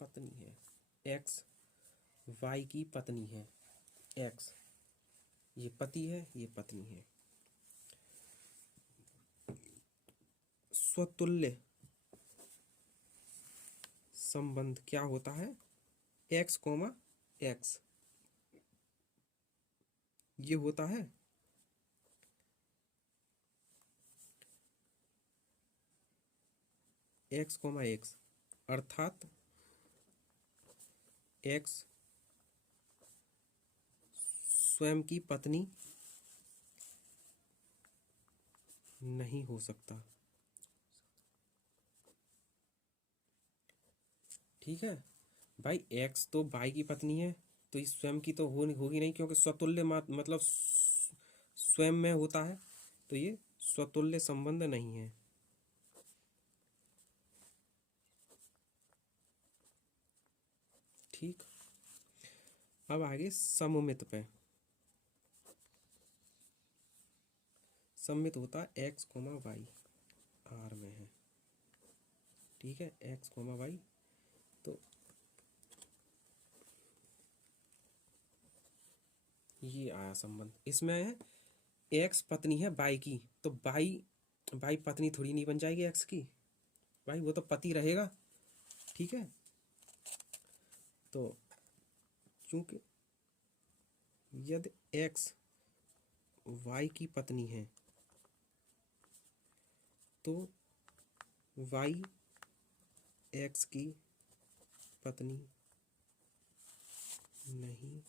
पत्नी है, एक्स वाई की पत्नी है, एक्स ये पति है, ये पत्नी है। स्वतुल्य संबंध क्या होता है? एक्स कोमा एक्स, ये होता है एक्स कोमा एक्स, अर्थात एक्स स्वयं की पत्नी नहीं हो सकता। ठीक है भाई, एक्स तो बाई की पत्नी है, तो इस स्वयं की तो होगी नहीं, क्योंकि स्वतुल्य मतलब स्वयं में होता है, तो ये स्वतुल्य संबंध नहीं है। ठीक, अब आगे सममित पे। सममित होता है एक्स कोमा वाई आर में है। ठीक है, एक्स कोमा वाई, तो ये आया संबंध। इसमें है एक्स पत्नी है बाई की, तो बाई बाई पत्नी थोड़ी नहीं बन जाएगी एक्स की, भाई वो तो पति रहेगा। ठीक है, तो चूंकि यदि एक्स वाई की पत्नी है तो वाई एक्स की पत्नी नहीं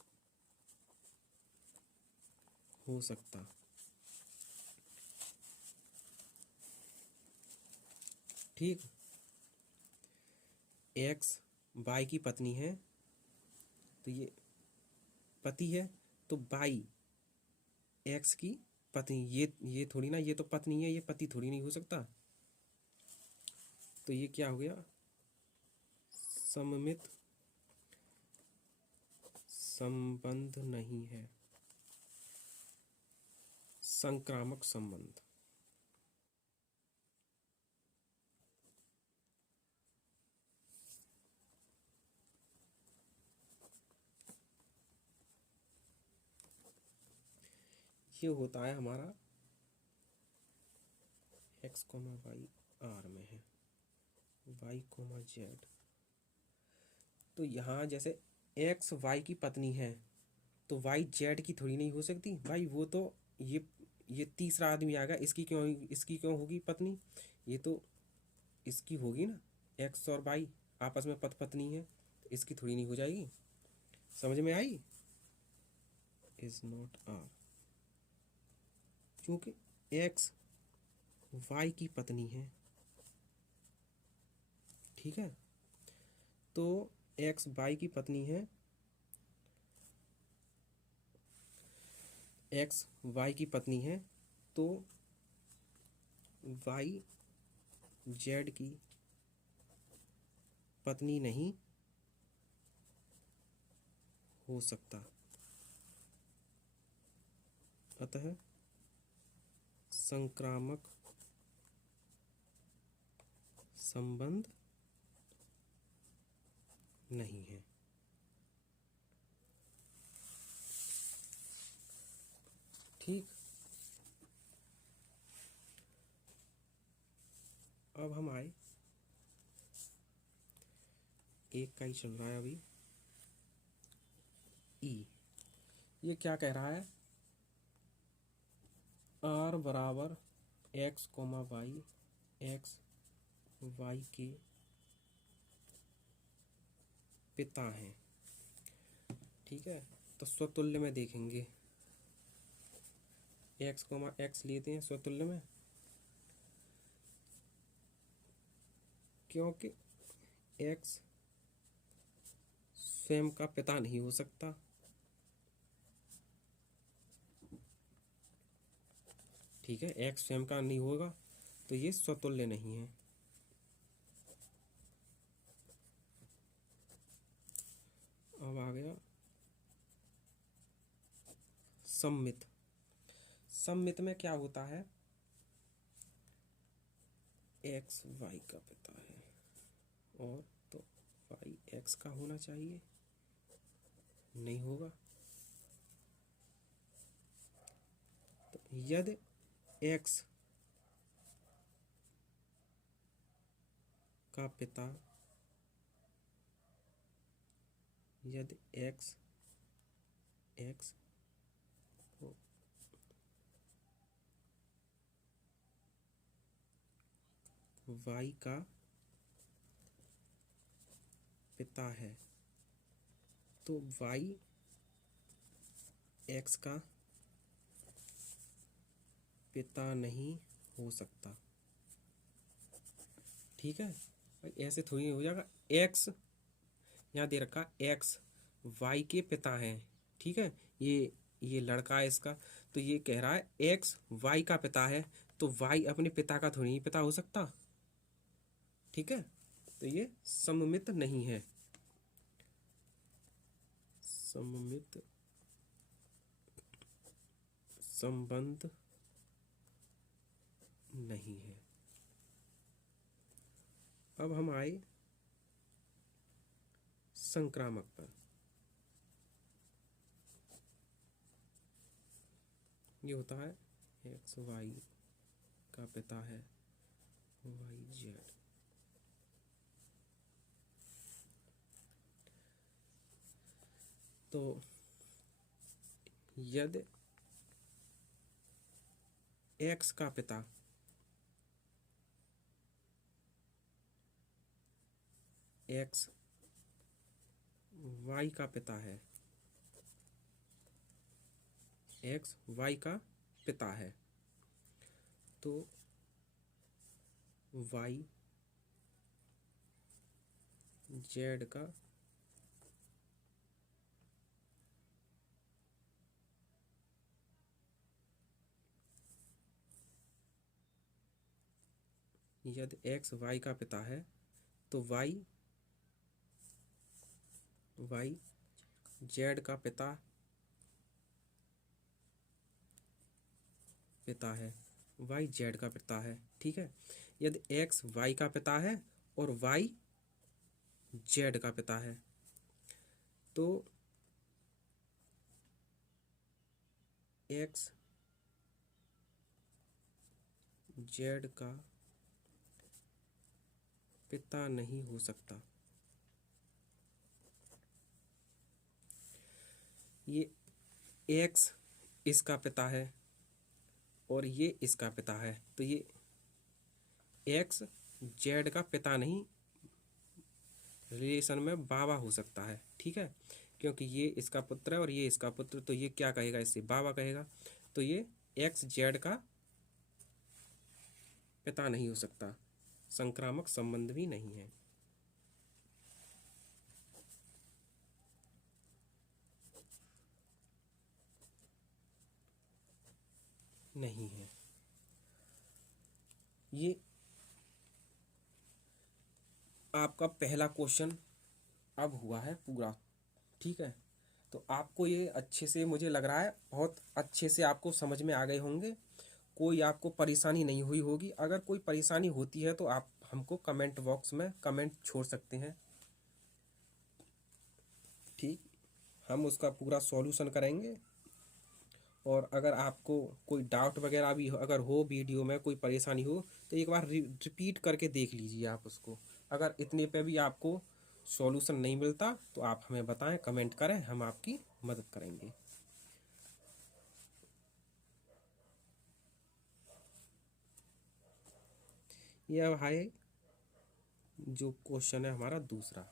हो सकता। ठीक, एक्स बाई की पत्नी है, तो ये पति है, तो बाई एक्स की पत्नी, ये थोड़ी ना, ये तो पत्नी है, ये पति थोड़ी नहीं हो सकता। तो ये क्या हो गया? सममित संबंध नहीं है, संक्रामक संबंध। ये होता है हमारा एक्स कोमा वाई आर में है, वाई कोमा जेड। तो यहाँ जैसे एक्स वाई की पत्नी है, तो वाई जेड की थोड़ी नहीं हो सकती भाई, वो तो ये तीसरा आदमी आ गया, इसकी क्यों होगी पत्नी? ये तो इसकी होगी ना, एक्स और वाई आपस में पति पत्नी है, तो इसकी थोड़ी नहीं हो जाएगी। समझ में आई? इज नॉट आर, क्योंकि एक्स वाई की पत्नी है। ठीक है, तो एक्स वाई की पत्नी है, एक्स वाई की पत्नी है, तो वाई जेड की पत्नी नहीं हो सकता। अतः संक्रामक संबंध नहीं है। ठीक, अब हम आए, एक का ही चल रहा है अभी, ई। ये क्या कह रहा है? आर बराबर x comma y, x y के पिता हैं। ठीक है, तो स्वतुल्य में देखेंगे, एक्स कोमा एक्स लेते हैं स्वतुल्य में, क्योंकि एक्स स्वयं का पिता नहीं हो सकता। ठीक है, एक्स स्वयं का नहीं होगा, तो ये स्वतुल्य नहीं है। अब आ गया सम्मित। सम्मित में क्या होता है? एक्स वाई का पिता है, और तो वाई एक्स का होना चाहिए, नहीं होगा। यदि x का पिता यदि x y का पिता है तो y x का पिता नहीं हो सकता। ठीक है, ऐसे थोड़ी हो जाएगा। x यहाँ दे रखा x y के पिता हैं। ठीक है, ये लड़का है इसका, तो ये कह रहा है x y का पिता है, तो y अपने पिता का थोड़ी ही पिता हो सकता। ठीक है, तो ये सममित नहीं है, सममित संबंध नहीं है। अब हम आए संक्रामक पर। ये होता है एक्स वाई का पिता है वाई जेड। तो यदि एक्स का पिता एक्स वाई का पिता है, एक्स वाई का पिता है, तो वाई जेड का यदि एक्स वाई का पिता है तो वाई जेड का पिता है, वाई जेड का पिता है। ठीक है, यदि एक्स वाई का पिता है और वाई जेड का पिता है तो एक्स जेड का पिता नहीं हो सकता। ये एक्स इसका पिता है और ये इसका पिता है, तो ये एक्स जेड का पिता नहीं, रिलेशन में बाबा हो सकता है। ठीक है, क्योंकि ये इसका पुत्र है और ये इसका पुत्र, तो ये क्या कहेगा, इससे बाबा कहेगा, तो ये एक्स जेड का पिता नहीं हो सकता, संक्रामक संबंध भी नहीं है। नहीं है, ये आपका पहला क्वेश्चन अब हुआ है पूरा। ठीक है, तो आपको ये अच्छे से, मुझे लग रहा है बहुत अच्छे से आपको समझ में आ गए होंगे, कोई आपको परेशानी नहीं हुई होगी। अगर कोई परेशानी होती है तो आप हमको कमेंट बॉक्स में कमेंट छोड़ सकते हैं। ठीक, हम उसका पूरा सॉल्यूशन करेंगे। और अगर आपको कोई डाउट वगैरह भी अगर हो, वीडियो में कोई परेशानी हो, तो एक बार रिपीट करके देख लीजिए आप उसको। अगर इतने पे भी आपको सॉल्यूशन नहीं मिलता तो आप हमें बताएं, कमेंट करें, हम आपकी मदद करेंगे। ये अब है जो क्वेश्चन है हमारा दूसरा।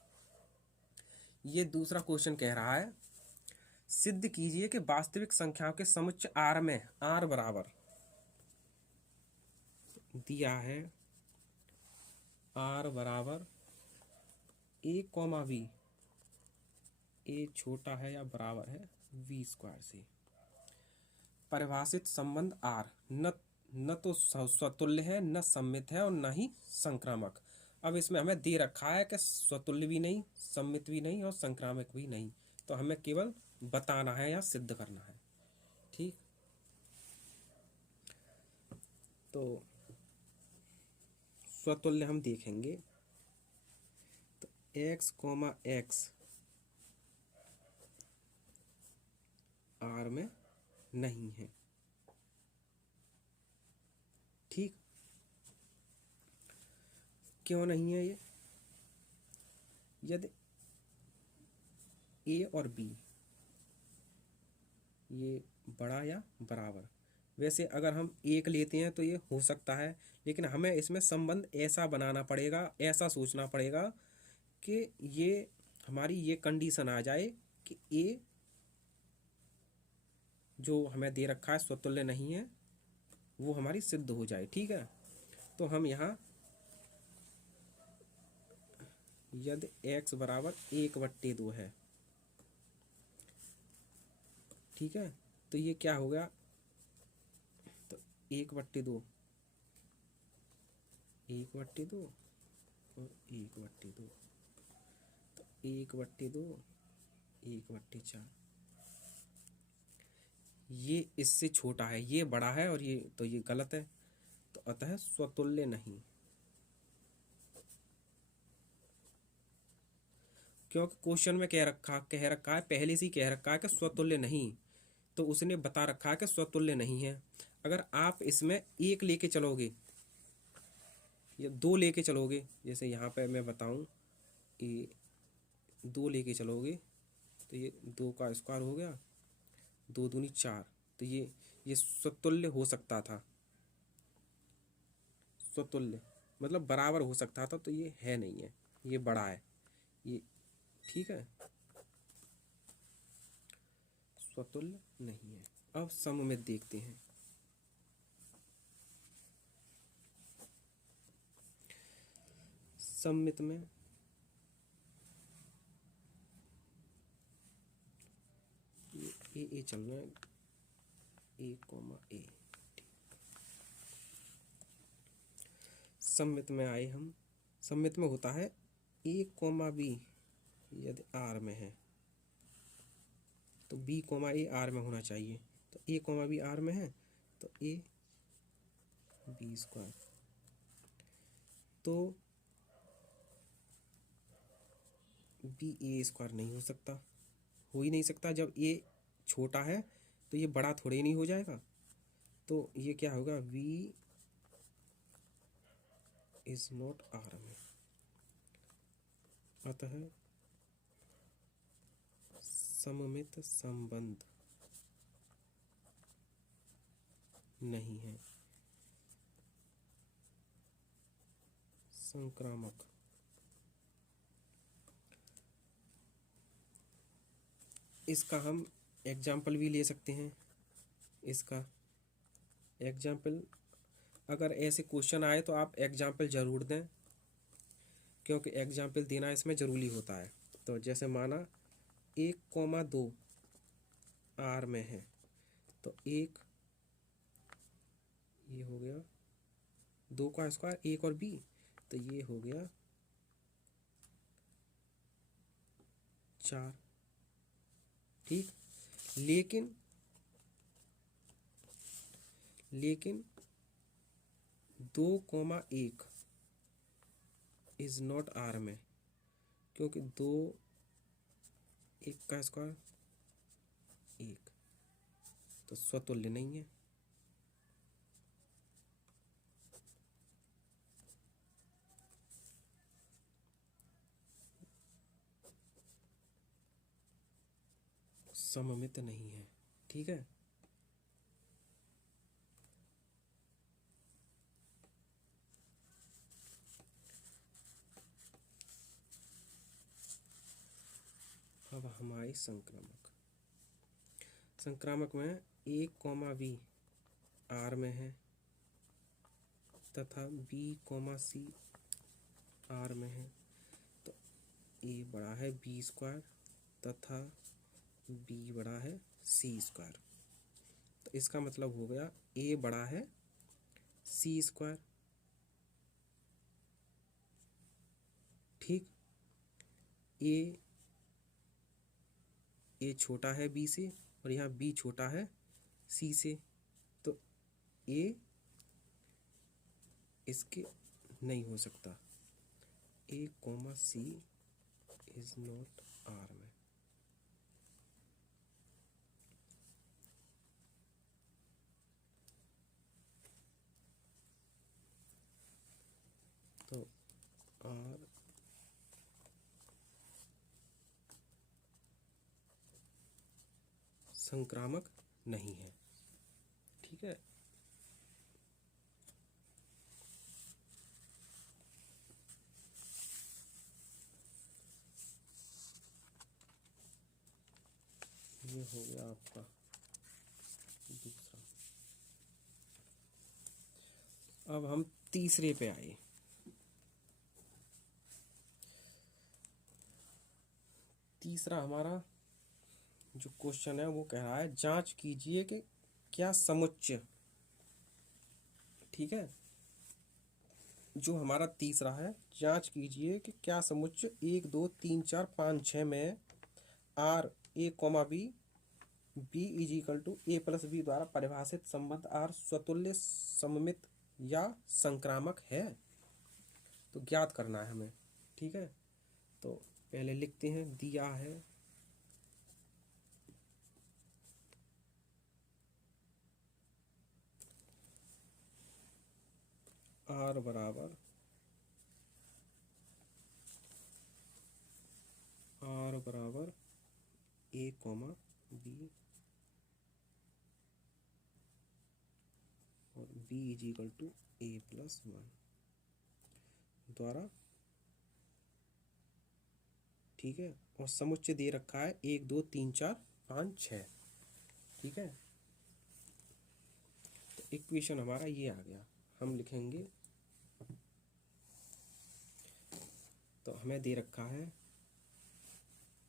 ये दूसरा क्वेश्चन कह रहा है, सिद्ध कीजिए कि वास्तविक संख्याओं के समुच्चय आर में आर बराबर दिया है, आर बराबर ए कॉमा बी, ए छोटा है या बराबर है वी स्क्वायर से, परिभाषित संबंध आर न तो स्वतुल्य है, न सम्मित है और न ही संक्रामक। अब इसमें हमें दे रखा है कि स्वतुल्य भी नहीं, सम्मित भी नहीं और संक्रामक भी नहीं, तो हमें केवल बताना है या सिद्ध करना है। ठीक, तो स्वतुल्य हम देखेंगे, तो x कॉमा एक्स आर में नहीं है, ठीक, क्यों नहीं है ये? यदि ए और बी ये बड़ा या बराबर, वैसे अगर हम एक लेते हैं तो ये हो सकता है, लेकिन हमें इसमें संबंध ऐसा बनाना पड़ेगा, ऐसा सोचना पड़ेगा कि ये हमारी ये कंडीशन आ जाए कि ए जो हमें दे रखा है स्वतुल्य नहीं है, वो हमारी सिद्ध हो जाए। ठीक है, तो हम यहाँ यदि x बराबर 1/2 है, ठीक है, तो ये क्या हो गया, तो 1/2, 1/2 और 1/2, तो 1/2, 1/4, ये इससे छोटा है, ये बड़ा है और ये, तो ये गलत है, तो अतः स्वतुल्य नहीं। क्योंकि क्वेश्चन में कह रखा है पहले से ही कह रखा है कि स्वतुल्य नहीं, तो उसने बता रखा है कि स्वतुल्य नहीं है। अगर आप इसमें एक लेके चलोगे या दो लेके चलोगे, जैसे यहाँ पे मैं बताऊँ, ये 2 लेके चलोगे तो ये 2 का स्क्वायर हो गया, 2 दूनी 4, तो ये स्वतुल्य हो सकता था, स्वतुल्य मतलब बराबर हो सकता था, तो ये है नहीं है, ये बड़ा है ये। ठीक है, स्वतुल्य नहीं है। अब सममित देखते हैं। सममित में ये ए चल रहा है, ए कॉमा ए। सममित में आए हम, सममित में होता है ए कॉमा बी यदि आर में है, तो बी कॉमा ए आर में होना चाहिए, तो ए कॉमा बी आर में है, तो ए बी स्क्वायर, तो बी ए स्क्वायर नहीं हो सकता, हो ही नहीं सकता। जब ए छोटा है तो ये बड़ा थोड़े नहीं हो जाएगा, तो ये क्या होगा, v इज नॉट आर में, अतः सममित संबंध नहीं है। संक्रामक, इसका हम एग्जाम्पल भी ले सकते हैं। इसका एग्जाम्पल, अगर ऐसे क्वेश्चन आए तो आप एग्जाम्पल ज़रूर दें, क्योंकि एग्जाम्पल देना इसमें ज़रूरी होता है। तो जैसे माना 1,2 आर में है, तो एक ये हो गया 2 का स्क्वायर, एक और बी, तो ये हो गया 4। ठीक, लेकिन 2,1 इज नॉट आर में, क्योंकि 2 1 का स्क्वायर 1, तो स्वतुल्य नहीं है। सममित नहीं है। ठीक है, अब हमारी संक्रामक, संक्रामक में ए कॉमा बी आर में है तथा बी कॉमा सी आर में है, तो ए बड़ा है बी स्क्वायर तथा बी बड़ा है सी स्क्वायर, तो इसका मतलब हो गया ए बड़ा है सी स्क्वायर। ठीक, ए छोटा है बी से और यहाँ बी छोटा है सी से, तो ए इसके नहीं हो सकता, A comma C is not R में। तो आर संक्रामक नहीं है। ठीक है, ये हो गया आपका दूसरा। अब हम तीसरे पे आए। तीसरा हमारा जो क्वेश्चन है वो कह रहा है जांच कीजिए कि क्या समुच्चय, ठीक है, जो हमारा तीसरा है, जांच कीजिए कि क्या समुच्चय 1 2 3 4 5 6 में R a comma b b is equal to a plus b द्वारा परिभाषित संबंध आर स्वतुल्य सममित या संक्रामक है। तो ज्ञात करना है हमें। ठीक है, तो पहले लिखते हैं, दिया है आर बराबर ए कॉमा बी और b is equal to a plus 1 द्वारा, ठीक है, और समुच्चय दे रखा है 1 2 3 4 5 6। ठीक है, तो इक्वेशन हमारा ये आ गया। हम लिखेंगे, तो हमें दे रखा है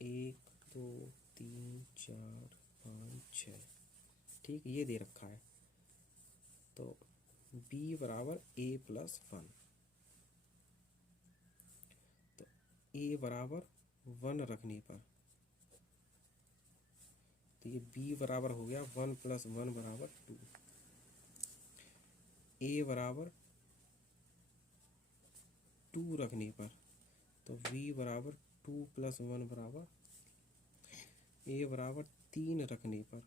1 2 3 4 5 6, ठीक, ये दे रखा है। तो b बराबर a प्लस 1, तो a बराबर 1 रखने पर, तो ये b बराबर हो गया 1 प्लस 1 बराबर 2। a बराबर 2 रखने पर, तो v बराबर 2 प्लस 1 बराबर, a बराबर 3 रखने पर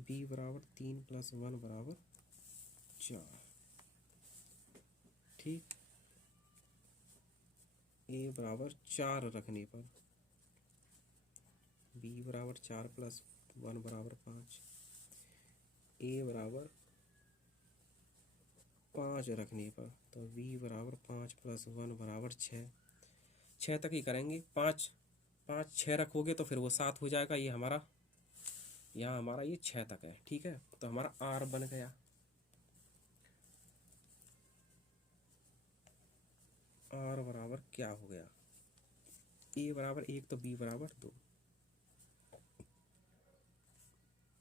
b बराबर 3 प्लस 1 बराबर 4। ठीक, a बराबर 4 रखने पर b बराबर 4 प्लस 1 बराबर 5, a बराबर 5 रखने पर, तो v बराबर 5 प्लस 1 बराबर 6। 6 तक ही करेंगे, 5 5 6 रखोगे तो फिर वो 7 हो जाएगा। ये हमारा, यहाँ हमारा ये 6 तक है। ठीक है, तो हमारा r बन गया। r बराबर क्या हो गया, a बराबर 1 तो b बराबर 2,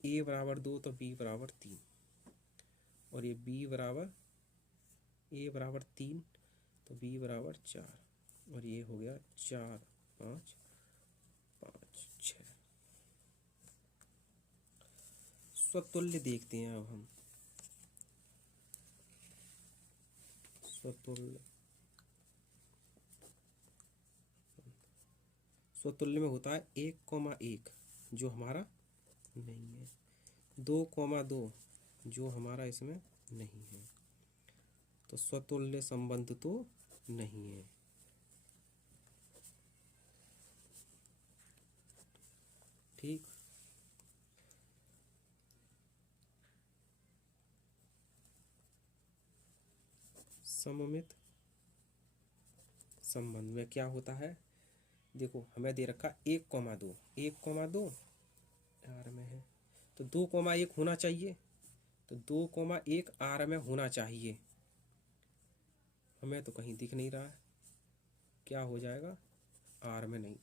a बराबर 2 तो b बराबर 3, और ये b बराबर, a बराबर 3 तो b बराबर 4, और ये हो गया 4 5 5 6। स्वतुल्य देखते हैं अब हम। स्वतुल्य में होता है 1,1 जो हमारा नहीं है, 2,2 जो हमारा इसमें नहीं है, तो स्वतुल्य संबंध तो नहीं है। ठीक, सममित संबंध में क्या होता है, देखो हमें दे रखा 1,2 1,2 आर में है, तो 2,1 होना चाहिए, तो 2,1 आर में होना चाहिए। हमें तो कहीं दिख नहीं रहा है, क्या हो जाएगा, आर में नहीं।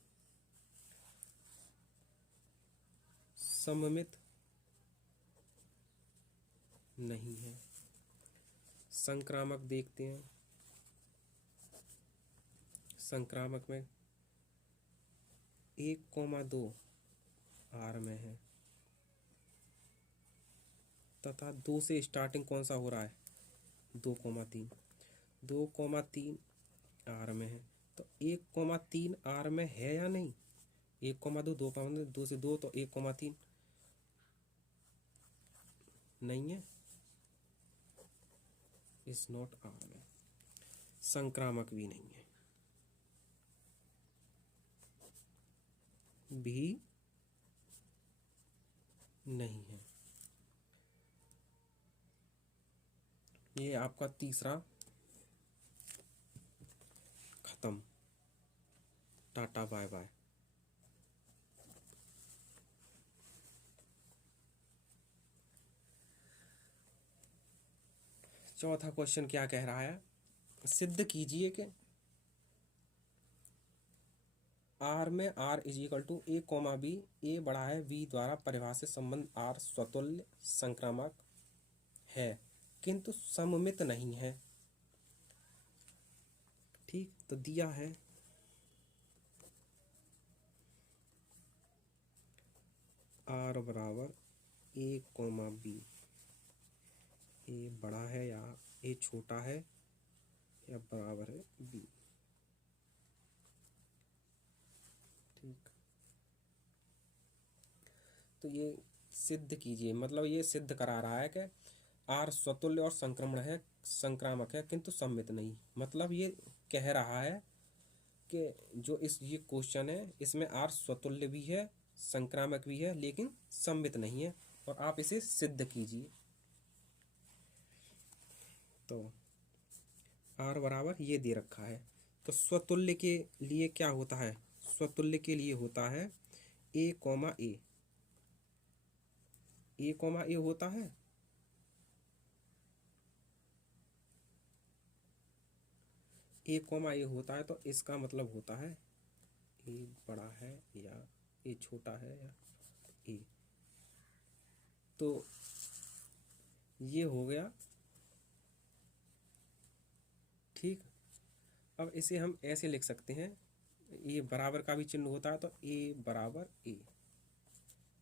सममित नहीं है। संक्रामक देखते हैं, संक्रामक में 1,2 आर में है, तथा 2 से स्टार्टिंग कौन सा हो रहा है, 2,3 2,3 आर में है, तो 1,3 आर में है या नहीं, 1,2 2 से 2 तो 1,3 नहीं है, इज नॉट आर में। संक्रामक भी नहीं है, भी नहीं है। ये आपका तीसरा खत्म। टाटा बाय बाय। चौथा क्वेश्चन क्या कह रहा है, सिद्ध कीजिए कि आर में R is equal to A comma B, A बड़ा है बी द्वारा परिभाषित संबंध आर स्वतुल्य संक्रामक है किंतु सममित नहीं है। ठीक, तो दिया है आर बराबर ए कोमा बी, ए बड़ा है या ए छोटा है या बराबर है बी। ठीक, तो ये सिद्ध कीजिए, मतलब ये सिद्ध करा रहा है कि आर स्वतुल्य और संक्रामक है किंतु सममित नहीं। मतलब ये कह रहा है कि जो ये क्वेश्चन है इसमें आर स्वतुल्य भी है, संक्रामक भी है, लेकिन सममित नहीं है, और आप इसे सिद्ध कीजिए। तो आर बराबर ये दे रखा है, तो स्वतुल्य के लिए क्या होता है, स्वतुल्य के लिए होता है ए कोमा ए, ए कोमा ए होता है, ए कोमा ए होता है, तो इसका मतलब होता है ए बड़ा है या ए छोटा है या ए। तो ये हो गया। ठीक, अब इसे हम ऐसे लिख सकते हैं, ये बराबर का भी चिन्ह होता है, तो ए बराबर ए।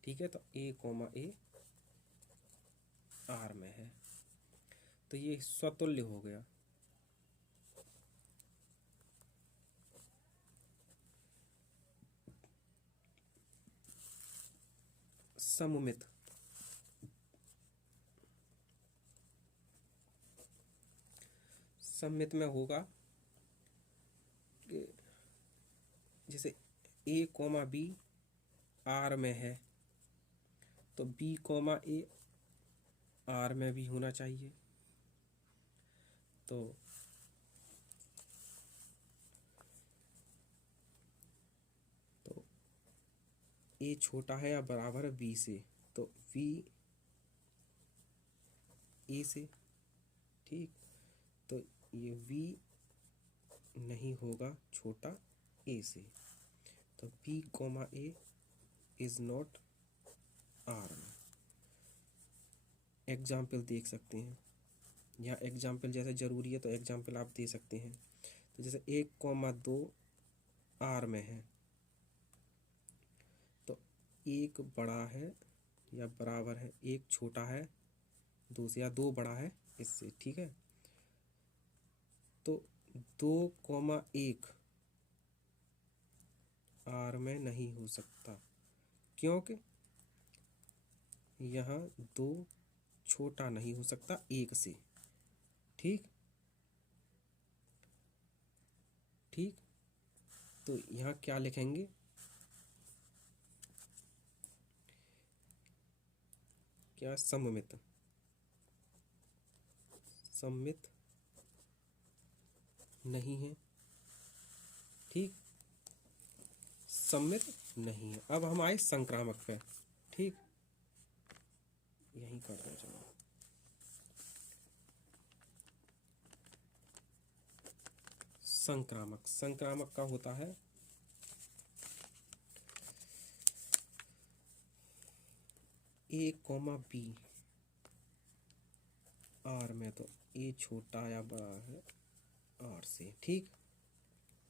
ठीक है, तो ए कोमा ए आर में है, तो ये स्वतुल्य हो गया। सममित, सममित में होगा कि जैसे ए कोमा बी आर में है, तो बी कोमा ए आर में भी होना चाहिए। तो ए छोटा है या बराबर है बी से, तो बी ए से। ठीक, तो ये बी नहीं होगा छोटा ए से, तो b comma a is not R में। एग्जाम्पल देख सकते हैं, यहाँ एग्जाम्पल जैसे ज़रूरी है तो एग्जाम्पल आप दे सकते हैं। तो जैसे 1,2 आर में है, तो एक बड़ा है या बराबर है, एक छोटा है दो से, या दो बड़ा है इससे। ठीक है, तो 2,1 आर में नहीं हो सकता, क्योंकि यहाँ 2 छोटा नहीं हो सकता एक से। ठीक, ठीक, तो यहाँ क्या लिखेंगे, क्या, सममित, सममित नहीं है। ठीक, सममित नहीं है। अब हम आए संक्रामक पे। ठीक, यही कर रहे हैं, चलो। संक्रामक, संक्रामक का होता है ए कोमा बी आर में, तो ए छोटा या बड़ा है आर से। ठीक,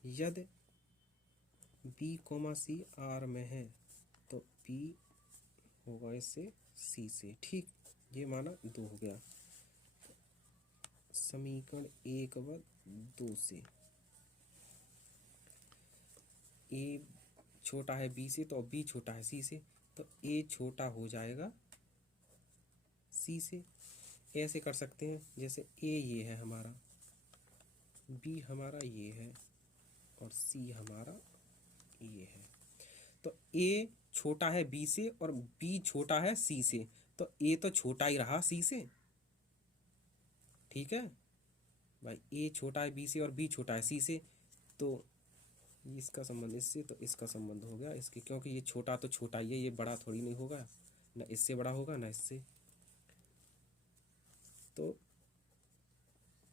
यदि बी कोमा सी आर में है, तो बी होगा इससे सी से। ठीक, ये माना 2 हो गया। समीकरण 1 व 2 से ए छोटा है बी से, तो बी छोटा है सी से, तो ए छोटा हो जाएगा सी से। ऐसे कर सकते हैं, जैसे ए ये है हमारा, बी हमारा ये है और सी हमारा ये है। तो ए छोटा है बी से और बी छोटा है सी से, तो ए तो छोटा ही रहा सी से। ठीक है भाई, ए छोटा है बी से और बी छोटा है सी से, तो इसका संबंध इससे, तो इसका संबंध हो गया इसके, क्योंकि ये छोटा तो छोटा ही है, ये बड़ा थोड़ी नहीं होगा, ना इससे बड़ा होगा ना इससे। तो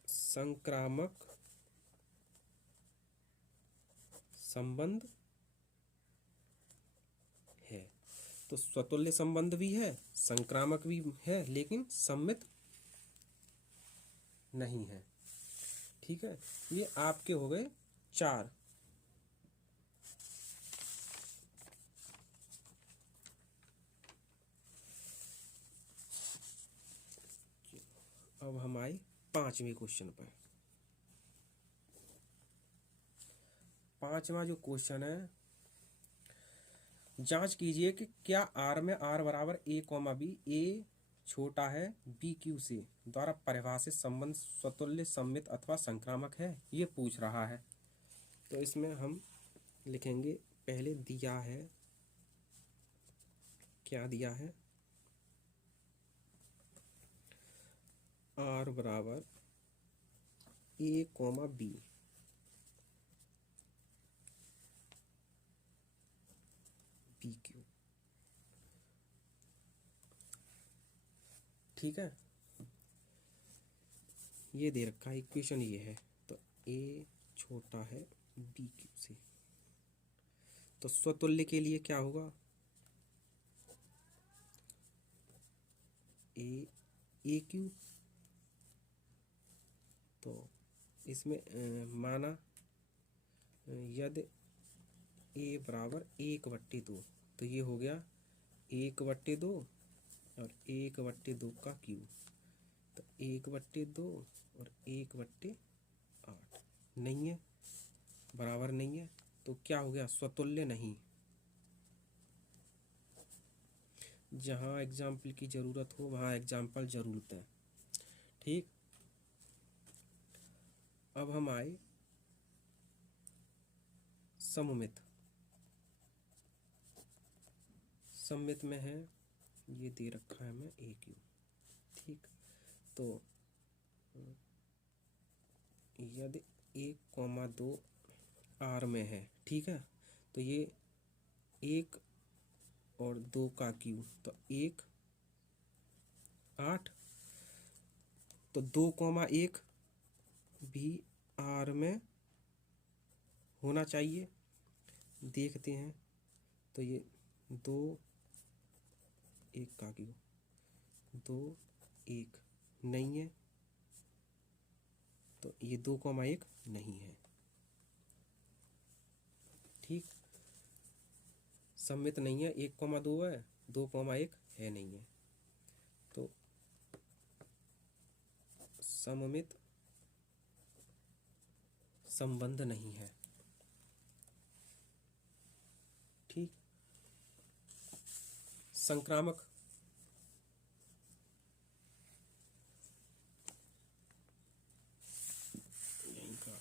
संक्रामक संबंध है। तो स्वतुल्य संबंध भी है, संक्रामक भी है, लेकिन सम्मित नहीं है। ठीक है, ये आपके हो गए 4। अब हम आए 5वें क्वेश्चन पर। 5वां जो क्वेश्चन है, जांच कीजिए कि क्या आर में आर बराबर ए कॉमा बी, ए छोटा है बी क्यू से द्वारा परिभाषित संबंध स्वतुल्य सम्मित अथवा संक्रामक है, ये पूछ रहा है। तो इसमें हम लिखेंगे, पहले दिया है, क्या दिया है, आर बराबर a comma b, B Q. ठीक है, ये दे रखा है इक्वेशन, ये है। तो ए छोटा है बी क्यू से, तो स्वतुल्य के लिए क्या होगा, ए क्यू। तो इसमें माना यदि ए बराबर 1/2, तो ये हो गया 1/2 और 1/2 का क्यूब, तो 1/2 और 1/8 नहीं है, बराबर नहीं है, तो क्या हो गया, स्वतुल्य नहीं। जहाँ एग्जाम्पल की ज़रूरत हो वहाँ एग्जाम्पल ज़रूरत है। ठीक, अब हम आए सममित। सममित में है, ये दे रखा है हमें ए क्यू। ठीक, तो यदि 1,2 आर में है, ठीक है, तो ये 1 और 2 का क्यू, तो 1 8, तो 2,1 भी आर में होना चाहिए। देखते हैं, तो ये 2 1 का क्यू, 2 1 नहीं है, तो ये 2,1 नहीं है। ठीक, सम्मित नहीं है, 1,2 है, 2,1 है नहीं है, तो सममित संबंध नहीं है। ठीक, संक्रामक यहीं का,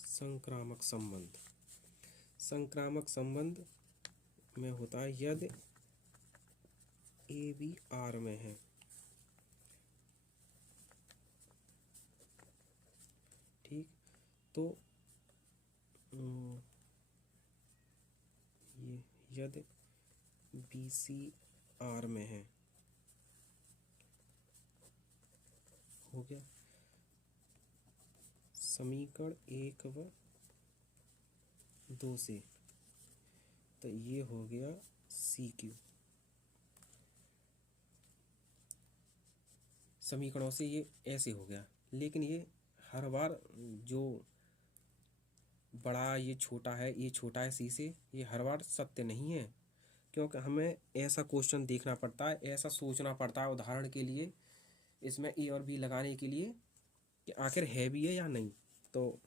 संक्रामक संबंध, संक्रामक संबंध में होता है यदि ए बी आर में है। ठीक, तो ये यदि बी सी आर में है, हो गया समीकरण 1 व 2 से, तो ये हो गया सी क्यू। समीकरणों से ये ऐसे हो गया, लेकिन ये हर बार जो बड़ा ये छोटा है, ये छोटा है सी से, ये हर बार सत्य नहीं है, क्योंकि हमें ऐसा क्वेश्चन देखना पड़ता है, ऐसा सोचना पड़ता है उदाहरण के लिए, इसमें ए और बी लगाने के लिए कि आखिर है भी है या नहीं। तो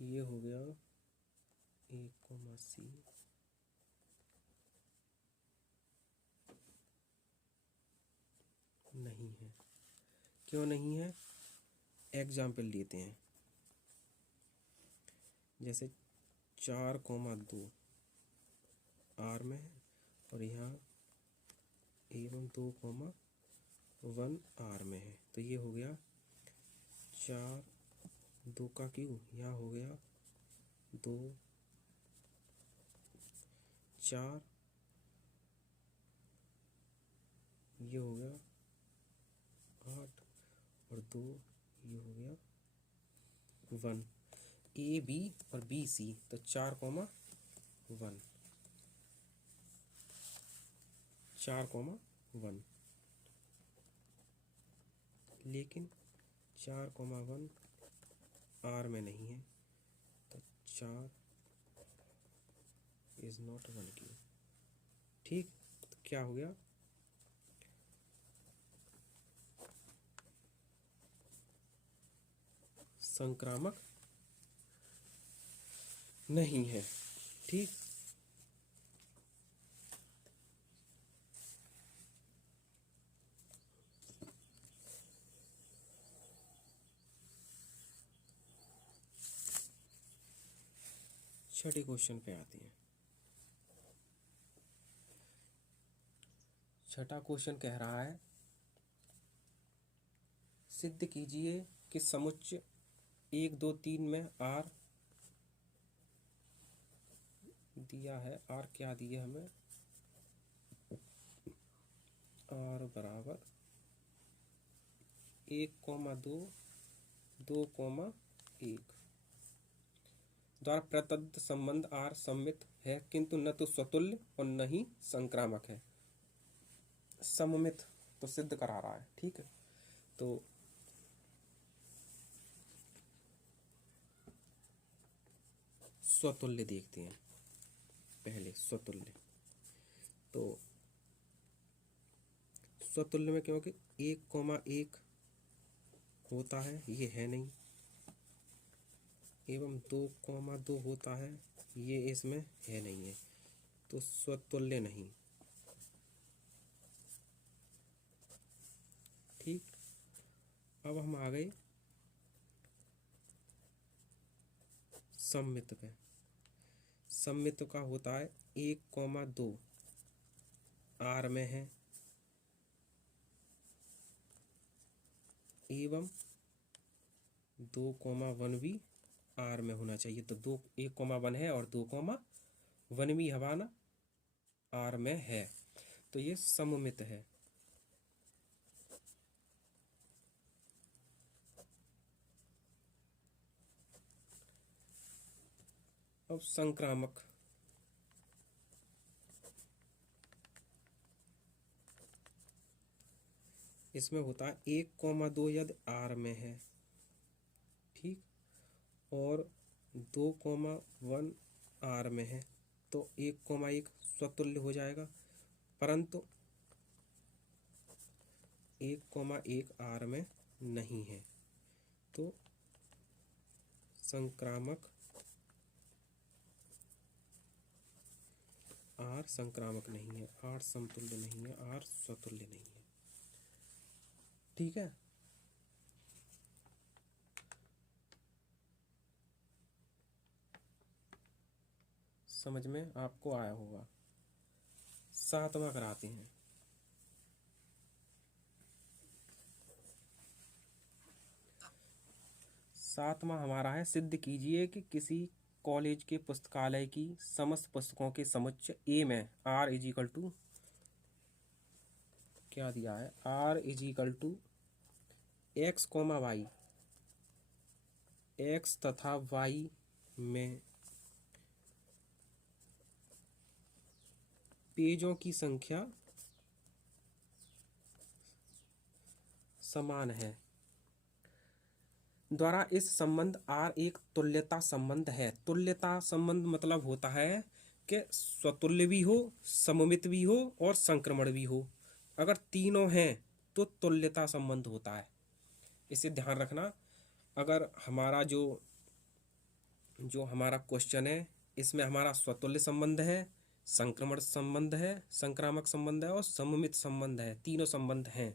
ये हो गया ए कोमा सी, नहीं है। क्यों नहीं है? एग्जाम्पल लेते हैं, जैसे 4,2 आर में है और यहाँ एवं 2,1 आर में है, तो ये हो गया 4 2 का क्यू, यहाँ हो गया 2 4, ये हो गया 8 और 2, ये हो गया 1। ए बी और बी सी, तो 4,1 4,1, लेकिन 4,1 आर में नहीं है, तो 4 इज नॉट 1 क्यू। ठीक, तो क्या हो गया? संक्रामक नहीं है। ठीक, छठे क्वेश्चन पे आते हैं। छठा क्वेश्चन कह रहा है, सिद्ध कीजिए कि समुच्चय 1 2 3 में आर दिया है। आर क्या दिया हमें? आर बराबर 1,2 2,1 द्वारा प्रदत्त संबंध आर सममित है, किंतु न तो स्वतुल्य और न ही संक्रामक है। सममित तो सिद्ध करा रहा है। ठीक है, तो स्वतुल्य देखते हैं पहले। स्वतुल्य, तो स्वतुल्य में क्योंकि 1,1 होता है, ये है नहीं, एवं 2,2 होता है, ये इसमें है नहीं है, तो स्वतुल्य नहीं। ठीक, अब हम आ गए सममित पे। सममित का होता है 1,2 आर में है एवं 2,1 भी आर में होना चाहिए, तो 1,1 है और 2,1 भी हमारा आर में है, तो ये सममित है। अब संक्रामक, इसमें होता है 1,2 यदि आर में है, ठीक, और 2,1 आर में है, तो 1,1 स्वतुल्य हो जाएगा, परंतु 1,1 आर में नहीं है, तो संक्रामक आर संक्रामक नहीं है, आर समतुल्य नहीं है, आर स्वतुल्य नहीं है। ठीक है, समझ में आपको आया होगा। सातवां कराते हैं। सातवां हमारा है, सिद्ध कीजिए कि किसी कॉलेज के पुस्तकालय की समस्त पुस्तकों के समुच्चय ए में आर इज इक्वल टू, क्या दिया है, R is equal to x comma y, x तथा वाई में पेजों की संख्या समान है, द्वारा इस संबंध आर एक तुल्यता संबंध है। तुल्यता संबंध मतलब होता है कि स्वतुल्य भी हो, सममित भी हो और संक्रमण भी हो। अगर तीनों हैं तो तुल्यता संबंध होता है। इसे ध्यान रखना। अगर हमारा जो जो हमारा क्वेश्चन है इसमें हमारा स्वतुल्य संबंध है, संक्रमण संबंध है, संक्रामक संबंध है और सममित संबंध है, तीनों संबंध हैं।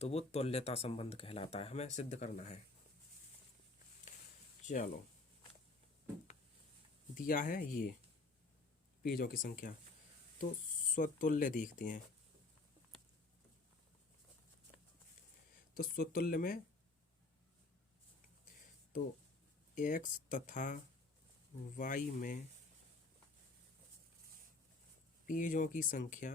तो वो तुल्यता संबंध कहलाता है, हमें सिद्ध करना है। चलो, दिया है ये पेजों की संख्या, तो स्वतुल्य देखते हैं। तो स्वतुल्य में तो x तथा y में पेजों की संख्या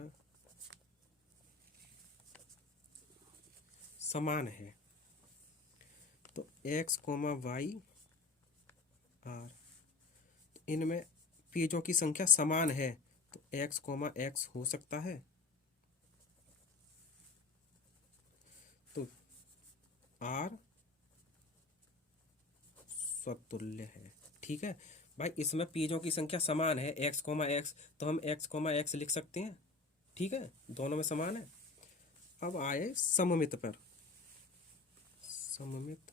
समान है। तो x, y r, इनमें पेजों की संख्या समान है, तो x, x हो सकता है। तो r स्वतुल्य है। ठीक है भाई, इसमें पेजों की संख्या समान है x, x, तो हम x, x लिख सकते हैं। ठीक है, दोनों में समान है। अब आए सममित पर। सममित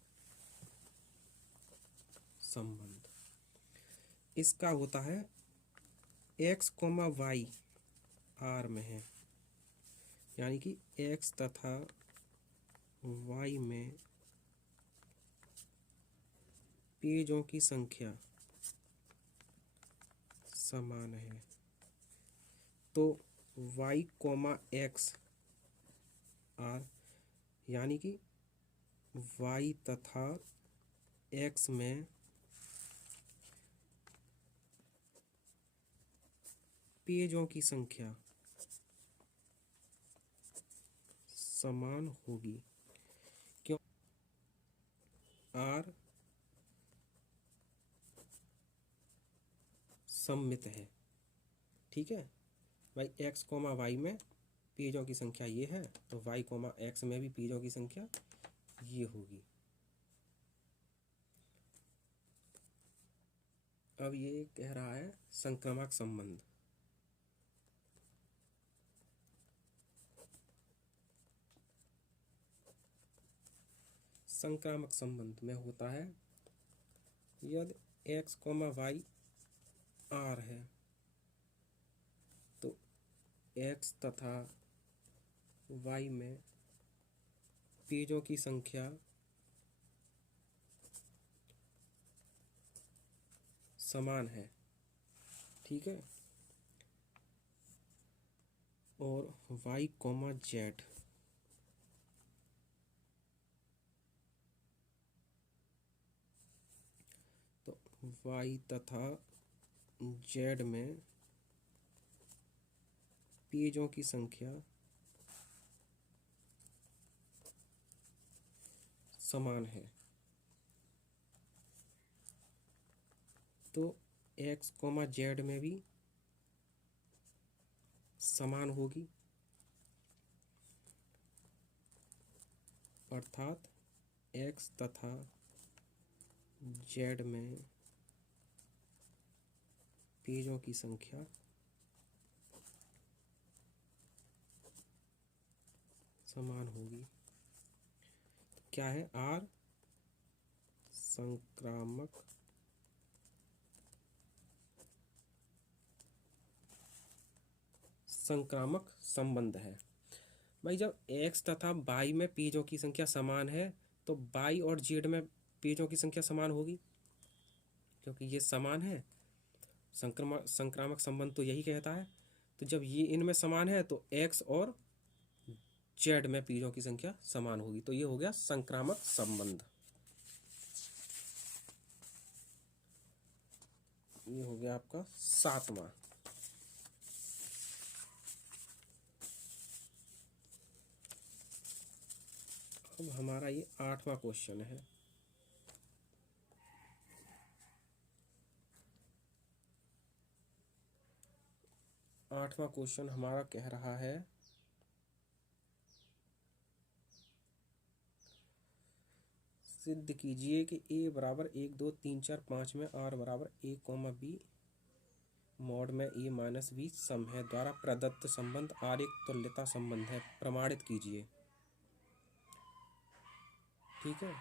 संबंध इसका होता है x, y r में है, यानी कि x तथा y में पेजों की संख्या समान है। तो y, x r, यानी कि y तथा x में पेजों की संख्या समान होगी, क्यों? r सममित है। ठीक है भाई, x, y में पेजों की संख्या ये है, तो y, x में भी पेजों की संख्या ये होगी। अब ये कह रहा है संक्रामक संबंध। संक्रामक संबंध में होता है यदि x, y r है, तो x तथा y में पेजों की संख्या समान है। ठीक है, और y, z तो y तथा z में पेजों की संख्या समान है। तो x, z में भी समान होगी, अर्थात x तथा z में पेजों की संख्या समान होगी। तो क्या है? r संक्रामक संबंध है। भाई जब x तथा y में पेजों की संख्या समान है, तो y और z में पेजों की संख्या समान होगी, क्योंकि ये समान है। संक्रामक संबंध तो यही कहता है। तो जब ये इनमें समान है, तो x और z में पेजों की संख्या समान होगी। तो ये हो गया संक्रामक संबंध। ये हो गया आपका 7वां। अब हमारा ये 8वां क्वेश्चन है। आठवां क्वेश्चन हमारा कह रहा है सिद्ध कीजिए कि a बराबर 1, 2, 3, 4, 5 में r बराबर a, b मॉड में a माइनस b सम है द्वारा प्रदत्त संबंध r एक तुल्यता संबंध है, प्रमाणित कीजिए। ठीक है,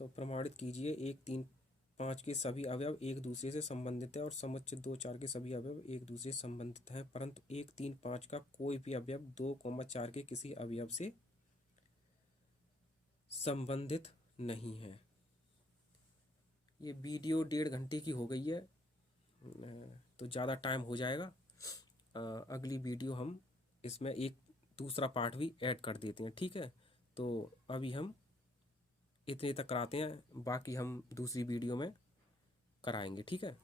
तो प्रमाणित कीजिए 1, 3, 5 के सभी अवयव एक दूसरे से संबंधित है और समुच्चय 2, 4 के सभी अवयव एक दूसरे से संबंधित हैं, परंतु 1, 3, 5 का कोई भी अवयव 2, 4 के किसी अवयव से संबंधित नहीं है। ये वीडियो 1.5 घंटे की हो गई है, तो ज़्यादा टाइम हो जाएगा। अगली वीडियो हम इसमें एक दूसरा पार्ट भी ऐड कर देते हैं, ठीक है। तो अभी हम इतने तक कराते हैं, बाकी हम दूसरी वीडियो में कराएंगे, ठीक है।